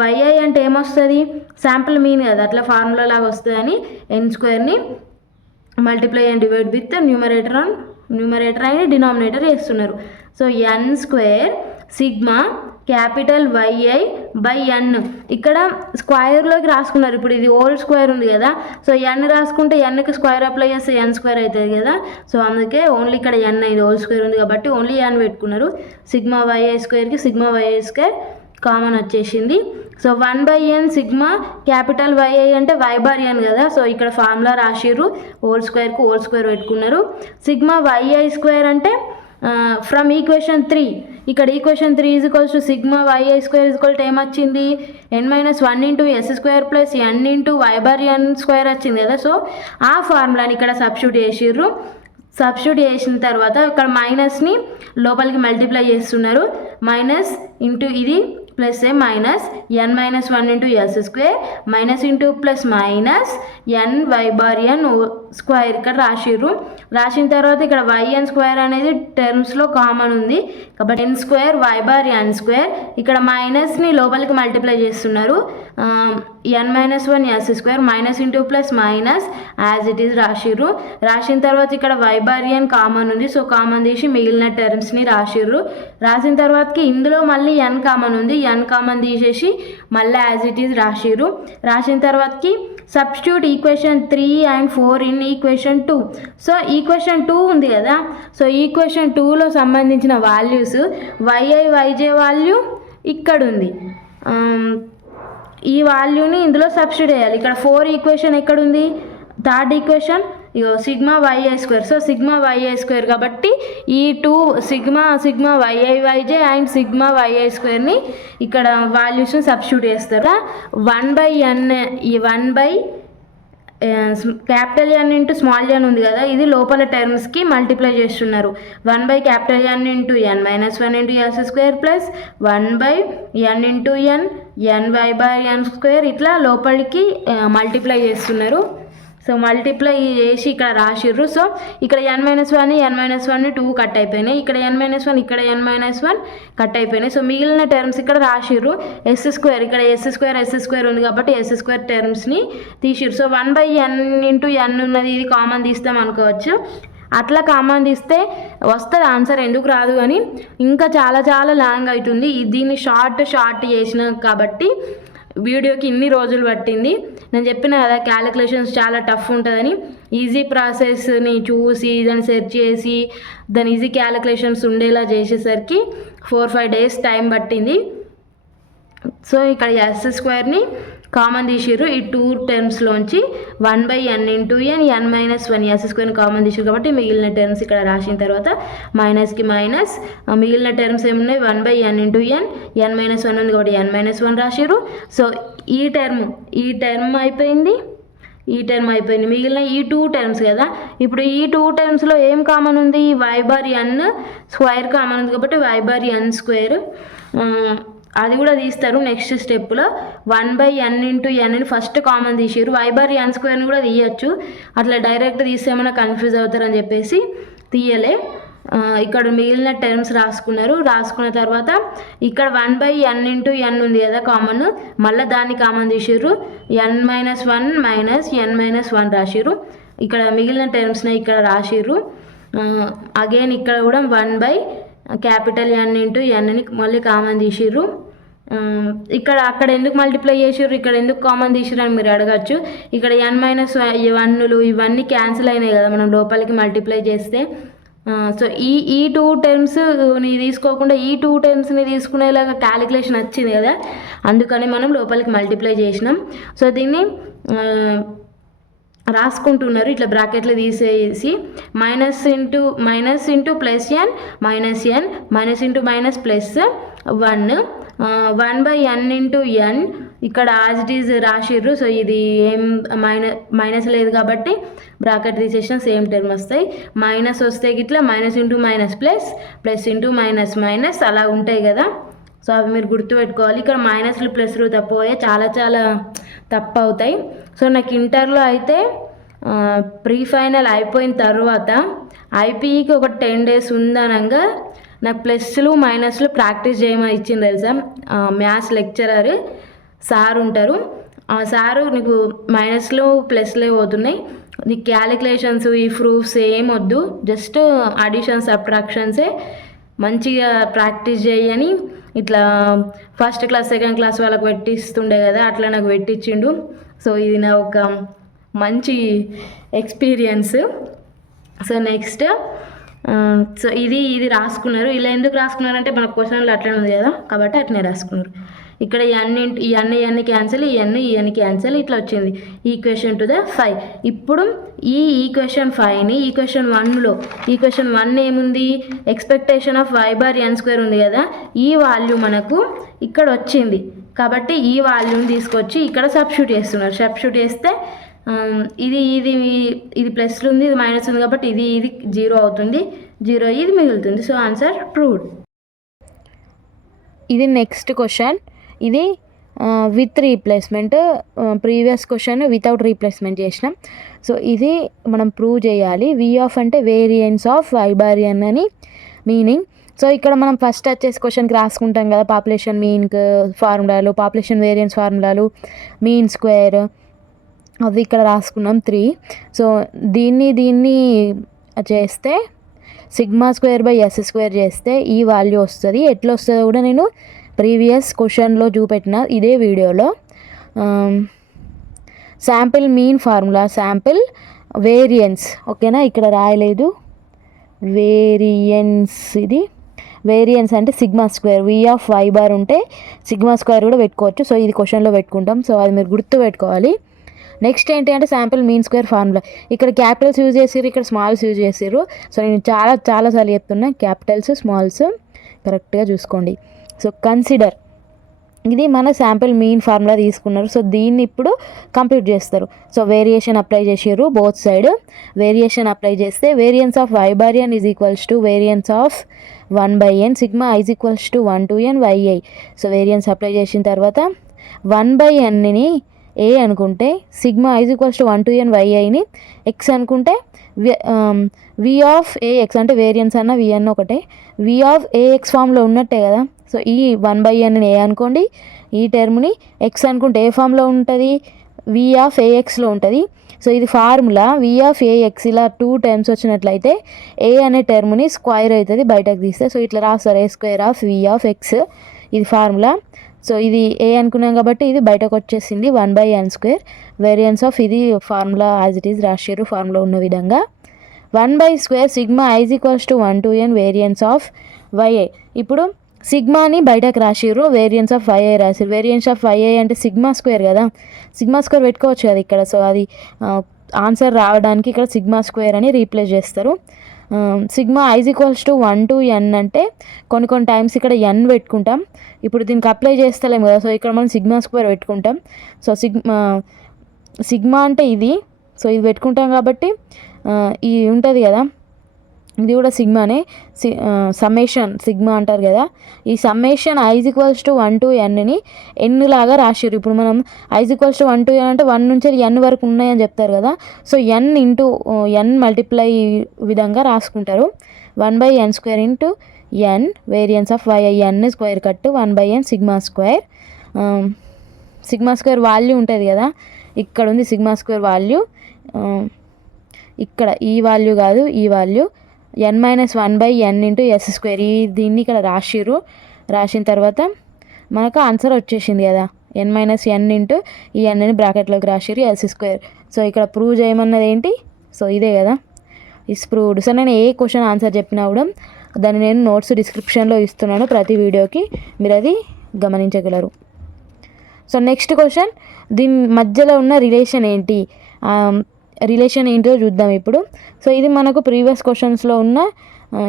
YI అంటే ఏమొస్తుంది, శాంపుల్ మీన్ కదా, అట్లా ఫార్ములా లాగా వస్తుందని ఎన్ స్క్వేర్ని multiply and divide with numerator and denominator చేస్తున్నారు. So N square sigma capital YI by N ఇక్కడ స్క్వేర్లోకి రాసుకున్నారు. ఇప్పుడు ఇది హోల్ స్క్వేర్ ఉంది కదా, సో ఎన్ రాసుకుంటే ఎన్కి స్క్వేర్ అప్లై చేస్తే ఎన్ స్క్వేర్ అవుతుంది కదా. సో అందుకే ఓన్లీ ఇక్కడ ఎన్ ఇది హోల్ స్క్వేర్ ఉంది కాబట్టి ఓన్లీ ఎన్ పెట్టుకున్నారు. సిగ్మా వైఐ స్క్వేర్కి సిగ్మా వైఐ స్క్వేర్ కామన్ వచ్చేసింది. So 1/n sigma capital YI అంటే వై బార్ ఎన్ కదా, సో ఇక్కడ ఫార్ములా రాసిర్రు, హోల్ స్క్వేర్కు హోల్ స్క్వేర్ పెట్టుకున్నారు. సిగ్మా వైఐ స్క్వేర్ అంటే ఫ్రమ్ ఈక్వేషన్ 3, ఇక్కడ equation 3 is sigma YI square is ఏమొచ్చింది, n-1 into S square plus N into Y bar N square వచ్చింది కదా. సో ఆ ఫార్ములాని ఇక్కడ సబ్స్టిట్యూట్ చేసిర్రు. సబ్స్టిట్యూట్ చేసిన తర్వాత ఇక్కడ మైనస్ని లోపలికి మల్టిప్లై చేస్తున్నారు. మైనస్ ఇంటూ ఇది plus minus n-1 into S square minus into plus minus N Y bar N square ఇక్కడ రాసిర్రు. రాసిన తర్వాత ఇక్కడ వైఎన్ స్క్వేర్ అనేది టర్మ్స్లో కామన్ ఉంది కాబట్టి N square Y bar N square, ఇక్కడ మైనస్ని లోపలికి మల్టిప్లై చేస్తున్నారు. n-1 S square minus into plus minus as it is రాసిర్రు. రాసిన తర్వాత ఇక్కడ వై బార్ ఎన్ కామన్ ఉంది, సో కామన్ తీసి మిగిలిన టర్మ్స్ని రాసిర్రు. రాసిన తర్వాతకి ఇందులో మళ్ళీ ఎన్ కామన్ ఉంది, ఎన్ కామన్ తీసేసి మళ్ళీ యాజ్ ఇట్ ఈజ్ రాసిర్రు. రాసిన తర్వాతకి substitute equation 3 and 4 in equation 2. So equation 2 ఉంది కదా, సో ఈక్వేషన్ 2లో సంబంధించిన వాల్యూస్ వైఐ వైజే వాల్యూ ఇక్కడ ఉంది, ఈ వాల్యూని ఇందులో సబ్స్టిట్యూట్ చేయాలి. ఇక్కడ 4 ఈక్వేషన్ ఎక్కడుంది, third equation sigma YI square. So sigma YI square కాబట్టి ఈ 2 sigma YI YJ and sigma YI స్క్వేర్ని ఇక్కడ వాల్యూస్ని సబ్స్టిట్యూట్ చేస్తారు. 1/n ఈ 1 capital N into small N ఉంది కదా, ఇది లోపల టర్మ్స్కి మల్టిప్లై చేస్తున్నారు. 1 capital N into n-1 into S square plus 1/n into N Y by N square ఇట్లా లోపలికి మల్టిప్లై చేస్తున్నారు. సో మల్టిప్లై చేసి ఇక్కడ రాసిర్రు. సో ఇక్కడ n-1 2 కట్ అయిపోయినాయి, ఇక్కడ n-1 ఇక్కడ n-1 కట్ అయిపోయినాయి. సో మిగిలిన టర్మ్స్ ఇక్కడ రాసిర్రు. ఎస్ స్క్వేర్ ఇక్కడ ఎస్ స్క్వేర్ ఉంది కాబట్టి ఎస్ స్క్వేర్ టర్మ్స్ని తీసిర్రు. సో 1/n ఇంటూ ఎన్ ఉన్నది, ఇది కామన్ తీస్తాం అనుకోవచ్చు. అట్లా కామన్ తీస్తే వస్తుంది ఆన్సర్, ఎందుకు రాదు అని ఇంకా చాలా లాంగ్ అవుతుంది. దీన్ని షార్ట్ చేసిన కాబట్టి వీడియోకి ఇన్ని రోజులు పట్టింది. నేను చెప్పిన కదా క్యాలిక్యులేషన్స్ చాలా టఫ్ ఉంటుందని, ఈజీ ప్రాసెస్ని చూసి దాన్ని సెర్చ్ చేసి దాని ఈజీ క్యాలిక్యులేషన్స్ ఉండేలా చేసేసరికి 4-5 డేస్ టైం పట్టింది. సో ఇక్కడ ఎస్ స్క్వేర్ని కామన్ తీసిర్రు ఈ 2 టర్మ్స్లోంచి 1/n ఇంటూ n-1 ఎస్ స్క్వేర్ని కామన్ తీసిర్రు కాబట్టి మిగిలిన టర్మ్స్ ఇక్కడ రాసిన తర్వాత మైనస్కి మైనస్ మిగిలిన టర్మ్స్ ఏమున్నాయి 1/n ఇంటూ n-1 ఉంది కాబట్టి n-1 రాసిర్రు. సో ఈ టర్మ్ అయిపోయింది, మిగిలిన ఈ 2 టర్మ్స్ కదా. ఇప్పుడు ఈ 2 టర్మ్స్లో ఏం కామన్ ఉంది, Y bar N square common ఉంది కాబట్టి వై బార్ ఎన్ స్క్వేర్ అది కూడా తీస్తారు నెక్స్ట్ స్టెప్లో. 1/n ఇంటూ ఎన్ని ఫస్ట్ కామన్ తీసిరు, వై బార్ ఎన్ స్క్వేర్ని కూడా తీయచ్చు, అట్లా డైరెక్ట్ తీస్తే ఏమైనా కన్ఫ్యూజ్ అవుతారని చెప్పేసి తీయలే. ఇక్కడ మిగిలిన టర్మ్స్ రాసుకున్న తర్వాత ఇక్కడ 1/n ఇంటూ ఎన్ ఉంది కదా కామన్, మళ్ళీ దాన్ని కామన్ తీసిర్రు, n-1 మైనస్ n-1 రాసిర్రు. ఇక్కడ మిగిలిన టర్మ్స్ని ఇక్కడ రాసిర్రు. అగైన్ ఇక్కడ కూడా 1 క్యాపిటల్ ఎన్ ఇంటూ ఎన్ని మళ్ళీ కామన్ తీసిర్రు. అక్కడ ఎందుకు మల్టిప్లై చేసిర్రు, ఇక్కడ ఎందుకు కామన్ తీసిర్రు అని మీరు అడగచ్చు. ఇక్కడ n-1లు ఇవన్నీ క్యాన్సిల్ అయినాయి కదా మనం లోపలికి మల్టిప్లై చేస్తే. సో ఈ 2 టర్మ్స్ని తీసుకోకుండా ఈ 2 టర్మ్స్ని తీసుకునేలాగా క్యాలిక్యులేషన్ వచ్చింది కదా, అందుకని మనం లోపలికి మల్టిప్లై చేసినాం. సో దీన్ని రాసుకుంటున్నారు ఇట్లా బ్రాకెట్లు తీసేసి minus into plus N minus into minus plus 1/n into N ఇక్కడ యాజ్ ఇట్ ఈజ్ రాసిర్రు. సో ఇది ఏం మైనస్ లేదు కాబట్టి బ్రాకెట్ తీసేసిన సేమ్ టర్మ్ వస్తాయి. మైనస్ వస్తే ఇట్లా minus into minus plus into minus అలా ఉంటాయి కదా. సో అవి మీరు గుర్తుపెట్టుకోవాలి. ఇక్కడ మైనస్లు ప్లస్లు తప్పపోయే చాలా చాలా తప్పు అవుతాయి. సో నాకు ఇంటర్లో అయితే ప్రీ ఫైనల్ అయిపోయిన తర్వాత ఐపీఈకి ఒక 10 days ఉందనగా నాకు ప్లస్లు మైనస్లు ప్రాక్టీస్ చేయమని ఇచ్చింది తెలుసా. మ్యాథ్స్ లెక్చరర్ సార్ ఉంటారు. ఆ సారు నీకు మైనస్లు ప్లస్లే పోతున్నాయి, నీ క్యాలిక్యులేషన్స్ ఈ ప్రూఫ్స్ ఏం వద్దు, జస్ట్ అడిషన్ సబ్ట్రాక్షన్సే మంచిగా ప్రాక్టీస్ చేయని ఇట్లా ఫస్ట్ క్లాస్ సెకండ్ క్లాస్ వాళ్ళకి పెట్టిస్తుండే కదా, అట్లా నాకు పెట్టించిండు. సో ఇది నా ఒక మంచి ఎక్స్పీరియన్స్. సో నెక్స్ట్ సో ఇది రాసుకున్నారు. ఇలా ఎందుకు రాసుకున్నారంటే మన క్వశ్చన్లు అట్లనే ఉంది కదా కాబట్టి అట్లనే రాసుకున్నారు. ఇక్కడ ఇవన్నీ క్యాన్సిల్, ఇవన్నీ క్యాన్సిల్, ఇట్లా వచ్చింది ఈక్వేషన్ టు ద 5. ఇప్పుడు ఈ ఈక్వేషన్ 5ని ఈక్వేషన్ 1 ఏముంది, ఎక్స్పెక్టేషన్ ఆఫ్ y/n² ఉంది కదా, ఈ వాల్యూ మనకు ఇక్కడ వచ్చింది కాబట్టి ఈ వాల్యూని తీసుకొచ్చి ఇక్కడ సబ్స్టిట్యూట్ చేస్తున్నారు. సబ్స్టిట్యూట్ చేస్తే ఇది ప్లస్లు ఉంది, ఇది మైనస్ ఉంది కాబట్టి ఇది 0 అవుతుంది, 0 ఇది మిగులుతుంది. So answer proved. ఇది నెక్స్ట్ క్వశ్చన్. ఇది with replacement, previous question without replacement చేసినాం. సో ఇది మనం ప్రూవ్ చేయాలి. వి ఆఫ్ అంటే వేరియన్స్ ఆఫ్ y/n అని మీనింగ్. సో ఇక్కడ మనం ఫస్ట్ వచ్చేసి క్వశ్చన్కి రాసుకుంటాం కదా, పాపులేషన్ మీన్కి ఫార్ములాలు, పాపులేషన్ వేరియన్స్ ఫార్ములాలు, మీన్ స్క్వేర్ అవి ఇక్కడ రాసుకున్నాం 3. సో దీన్ని చేస్తే σ²/s² చేస్తే ఈ వాల్యూ వస్తుంది. ఎట్లా వస్తుందో కూడా నేను ప్రీవియస్ క్వశ్చన్లో చూపెట్టిన ఇదే వీడియోలో. Sample mean formula, sample variance, ఓకేనా, ఇక్కడ రాయలేదు వేరియన్స్. ఇది వేరియన్స్ అంటే σ², వి ఆఫ్ y/ ఉంటే σ² కూడా పెట్టుకోవచ్చు. సో ఇది క్వశ్చన్లో పెట్టుకుంటాం. సో అది మీరు గుర్తు పెట్టుకోవాలి. నెక్స్ట్ ఏంటి అంటే శాంపిల్ మీన్ స్క్వేర్ ఫార్ములా. ఇక్కడ క్యాపిటల్స్ యూజ్ చేసారు, ఇక్కడ స్మాల్స్ యూజ్ చేసారు. సో నేను చాలాసార్లు చెప్తున్నా, క్యాపిటల్స్ స్మాల్స్ కరెక్ట్గా చూసుకోండి. సో కన్సిడర్, ఇది మన శాంపిల్ మీన్ ఫార్ములా తీసుకున్నారు. సో దీన్ని ఇప్పుడు కంప్లీట్ చేస్తారు. సో వేరియేషన్ అప్లై చేసారు బోత్ సైడ్. వేరియేషన్ అప్లై చేస్తే variance of y/n is equals to variance of 1/n, sigma i is equals to 1 to n yi. So variance apply చేసిన తర్వాత 1/nని ఏ అనుకుంటే, sigma i is equals to 1 to n yiని x అనుకుంటే, వి ఆఫ్ ax అంటే వేరియన్స్ అన్న వి అన్న ఒకటే, వి ఆఫ్ ax ఫామ్లో ఉన్నట్టే కదా. సో ఈ 1/nని ఏ అనుకోండి, ఈ టర్మ్ని x అనుకుంటే ఏ ఫామ్లో ఉంటుంది, వి ఆఫ్ axలో ఉంటుంది. సో ఇది ఫార్ములా, వి ఆఫ్ ax ఇలా 2 టర్మ్స్ వచ్చినట్లయితే ఏ అనే టర్మ్ని స్క్వైర్ అవుతుంది బయటకు తీస్తే. సో ఇట్లా రాస్తారు a² of V of x, ఇది ఫార్ములా. సో ఇది ఏ అనుకున్నాం కాబట్టి ఇది బయటకు వచ్చేసింది 1/n². వేరియన్స్ ఆఫ్ ఇది ఫార్ములా యాజ్ ఇట్ ఈజ్ రాశారు ఫార్ములా ఉన్న విధంగా. 1/² sigma i is equals to 1 to n variance of yi. ఇప్పుడు సిగ్మాని బయటకు రాసిర్రు, వేరియన్స్ ఆఫ్ yi రాసిర్రు. వేరియన్స్ ఆఫ్ yi అంటే σ² కదా, σ² పెట్టుకోవచ్చు కదా ఇక్కడ. సో అది ఆన్సర్ రావడానికి ఇక్కడ σ² అని రీప్లేస్ చేస్తారు. Sigma i is equals to 1 to n అంటే కొన్ని టైమ్స్ ఇక్కడ n పెట్టుకుంటాం. ఇప్పుడు దీనికి అప్లై చేస్తలేము కదా, సో ఇక్కడ మనం σ² పెట్టుకుంటాం. సో సిగ్మా అంటే ఇది, సో ఇది పెట్టుకుంటాం కాబట్టి ఇది ఉంటుంది కదా, ఇది కూడా సిగ్మానే, సమ్మేషన్ సిగ్మా అంటారు కదా. ఈ summation i is equals to 1 to nని n లాగా రాసిర్రు. ఇప్పుడు మనం i is equals to 1 to n అంటే 1 నుంచి n వరకు ఉన్నాయని చెప్తారు కదా. So n into n multiply విధంగా రాసుకుంటారు. 1/n² into n variance of y, n square కట్టు 1/n σ². σ² వాల్యూ ఉంటుంది కదా, ఇక్కడ ఉంది σ² వాల్యూ, ఇక్కడ ఈ వాల్యూ కాదు, ఈ వాల్యూ n-1/n ఇంటూ s². దీన్ని ఇక్కడ రాసిన తర్వాత మనకు ఆన్సర్ వచ్చేసింది కదా, n-n ఇంటూ ఈ nని బ్రాకెట్లోకి రాసిర్రు s². సో ఇక్కడ ప్రూవ్ చేయమన్నది ఏంటి, సో ఇదే కదా, ఇస్ ప్రూవ్డ్. సో నేను ఏ క్వశ్చన్ ఆన్సర్ చెప్పినా కూడా దాన్ని నేను నోట్స్ డిస్క్రిప్షన్లో ఇస్తున్నాను ప్రతి వీడియోకి, మీరు అది గమనించగలరు. సో నెక్స్ట్ క్వశ్చన్, దీని మధ్యలో ఉన్న రిలేషన్ ఏంటో చూద్దాం ఇప్పుడు. సో ఇది మనకు ప్రీవియస్ క్వశ్చన్స్లో ఉన్న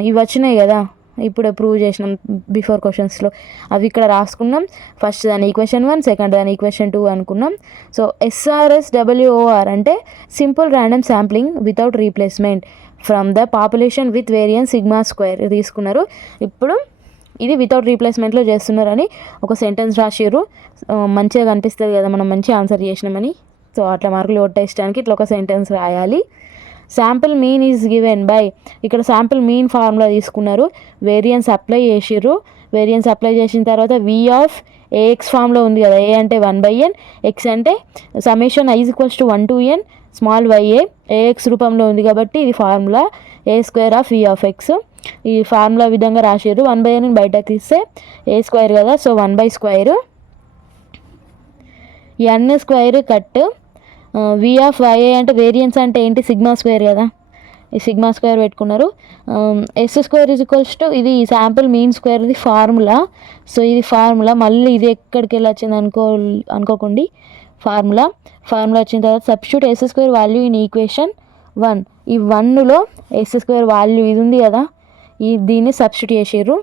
ఇవి వచ్చినాయి కదా, ఇప్పుడు ప్రూవ్ చేసినాం బిఫోర్ క్వశ్చన్స్లో, అవి ఇక్కడ రాసుకున్నాం. ఫస్ట్ దాని ఈక్వేషన్ 1, సెకండ్ దాని ఈక్వేషన్ 2 అనుకున్నాం. సో SRSWOR అంటే simple random sampling without replacement from the population with variance σ² తీసుకున్నారు. ఇప్పుడు ఇది వితౌట్ రీప్లేస్మెంట్లో చేస్తున్నారని ఒక సెంటెన్స్ రాసిర్రు. మంచిగా కనిపిస్తుంది కదా మనం మంచి ఆన్సర్ చేసినామని. సో అట్లా మార్కులు కొట్టేయడానికి ఇట్లా ఒక సెంటెన్స్ రాయాలి. Sample mean is given by, ఇక్కడ శాంపుల్ మీన్ ఫార్ములా తీసుకున్నారు, వేరియన్స్ అప్లై చేసిర్రు. వేరియన్స్ అప్లై చేసిన తర్వాత వి ఆఫ్ ఏఎక్స్ ఫామ్లో ఉంది కదా, ఏ అంటే 1/n, ఎక్స్ అంటే summation i = 1 to n small YA, AX రూపంలో ఉంది కాబట్టి ఇది formula a² of v of X. ఈ ఫార్ములా విధంగా రాసారు. 1/n బయటకు తీస్తే a² కదా, so 1/² n² cut V of YA అంటే వేరియన్స్ అంటే ఏంటి, σ² కదా, ఈ σ² పెట్టుకున్నారు. s² ఇది శాంపుల్ మీన్ స్క్వేర్ది ఫార్ములా. సో ఇది ఫార్ములా, మళ్ళీ ఇది ఎక్కడికి వెళ్ళి వచ్చింది అనుకోకండి. ఫార్ములా వచ్చిన తర్వాత substitute s² value in equation 1. ఈ 1లో s² వాల్యూ ఇది ఉంది కదా, దీన్ని సబ్స్టిట్యూట్ చేసారు.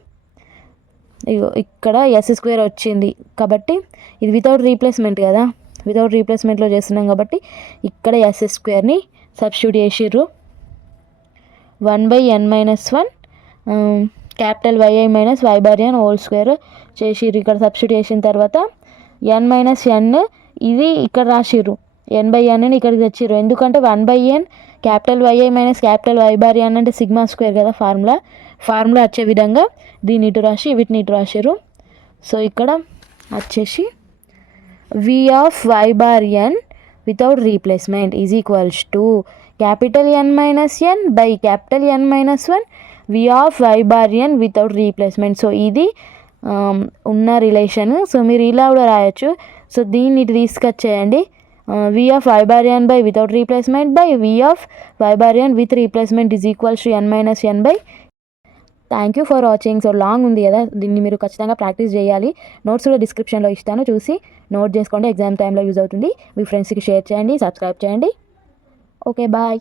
ఇక్కడ s² వచ్చింది కాబట్టి ఇది వితౌట్ రీప్లేస్మెంట్ కదా, వితౌట్ రీప్లేస్మెంట్లో చేస్తున్నాం కాబట్టి ఇక్కడ s²ని సబ్స్టిట్యూట్ చేసిర్రు. 1/n - 1 capital YI - y/n whole square చేసిర్రు. ఇక్కడ సబ్స్టిట్యూట్ చేసిన తర్వాత n - n ఇది ఇక్కడ రాసిర్రు, n/nని ఇక్కడికి తెచ్చిర్రు. ఎందుకంటే 1/n capital YI - capital y/n అంటే σ² కదా ఫార్ములా వచ్చే విధంగా దీన్ని ఇటు రాసి వీటిని ఇటు రాసిర్రు. సో ఇక్కడ వచ్చేసి v of y/n without replacement is equals to capital N - n by capital N - 1 v of y/n without replacement. So ఇది ఉన్న రిలేషన్. సో మీరు ఇలా కూడా రాయొచ్చు. సో దీన్ని ఇటు తీసుకొచ్చేయండి, v of y/n by without replacement by v of y/n with replacement is equals to n - n by. Thank you for watching. So long ఉంది కదా, దీన్ని మీరు ఖచ్చితంగా ప్రాక్టీస్ చేయాలి. నోట్స్ కూడా డిస్క్రిప్షన్లో ఇస్తాను, చూసి నోట్ చేసుకోండి, ఎగ్జామ్ టైంలో యూజ్ అవుతుంది. మీ ఫ్రెండ్స్కి షేర్ చేయండి, సబ్స్క్రైబ్ చేయండి. Okay bye.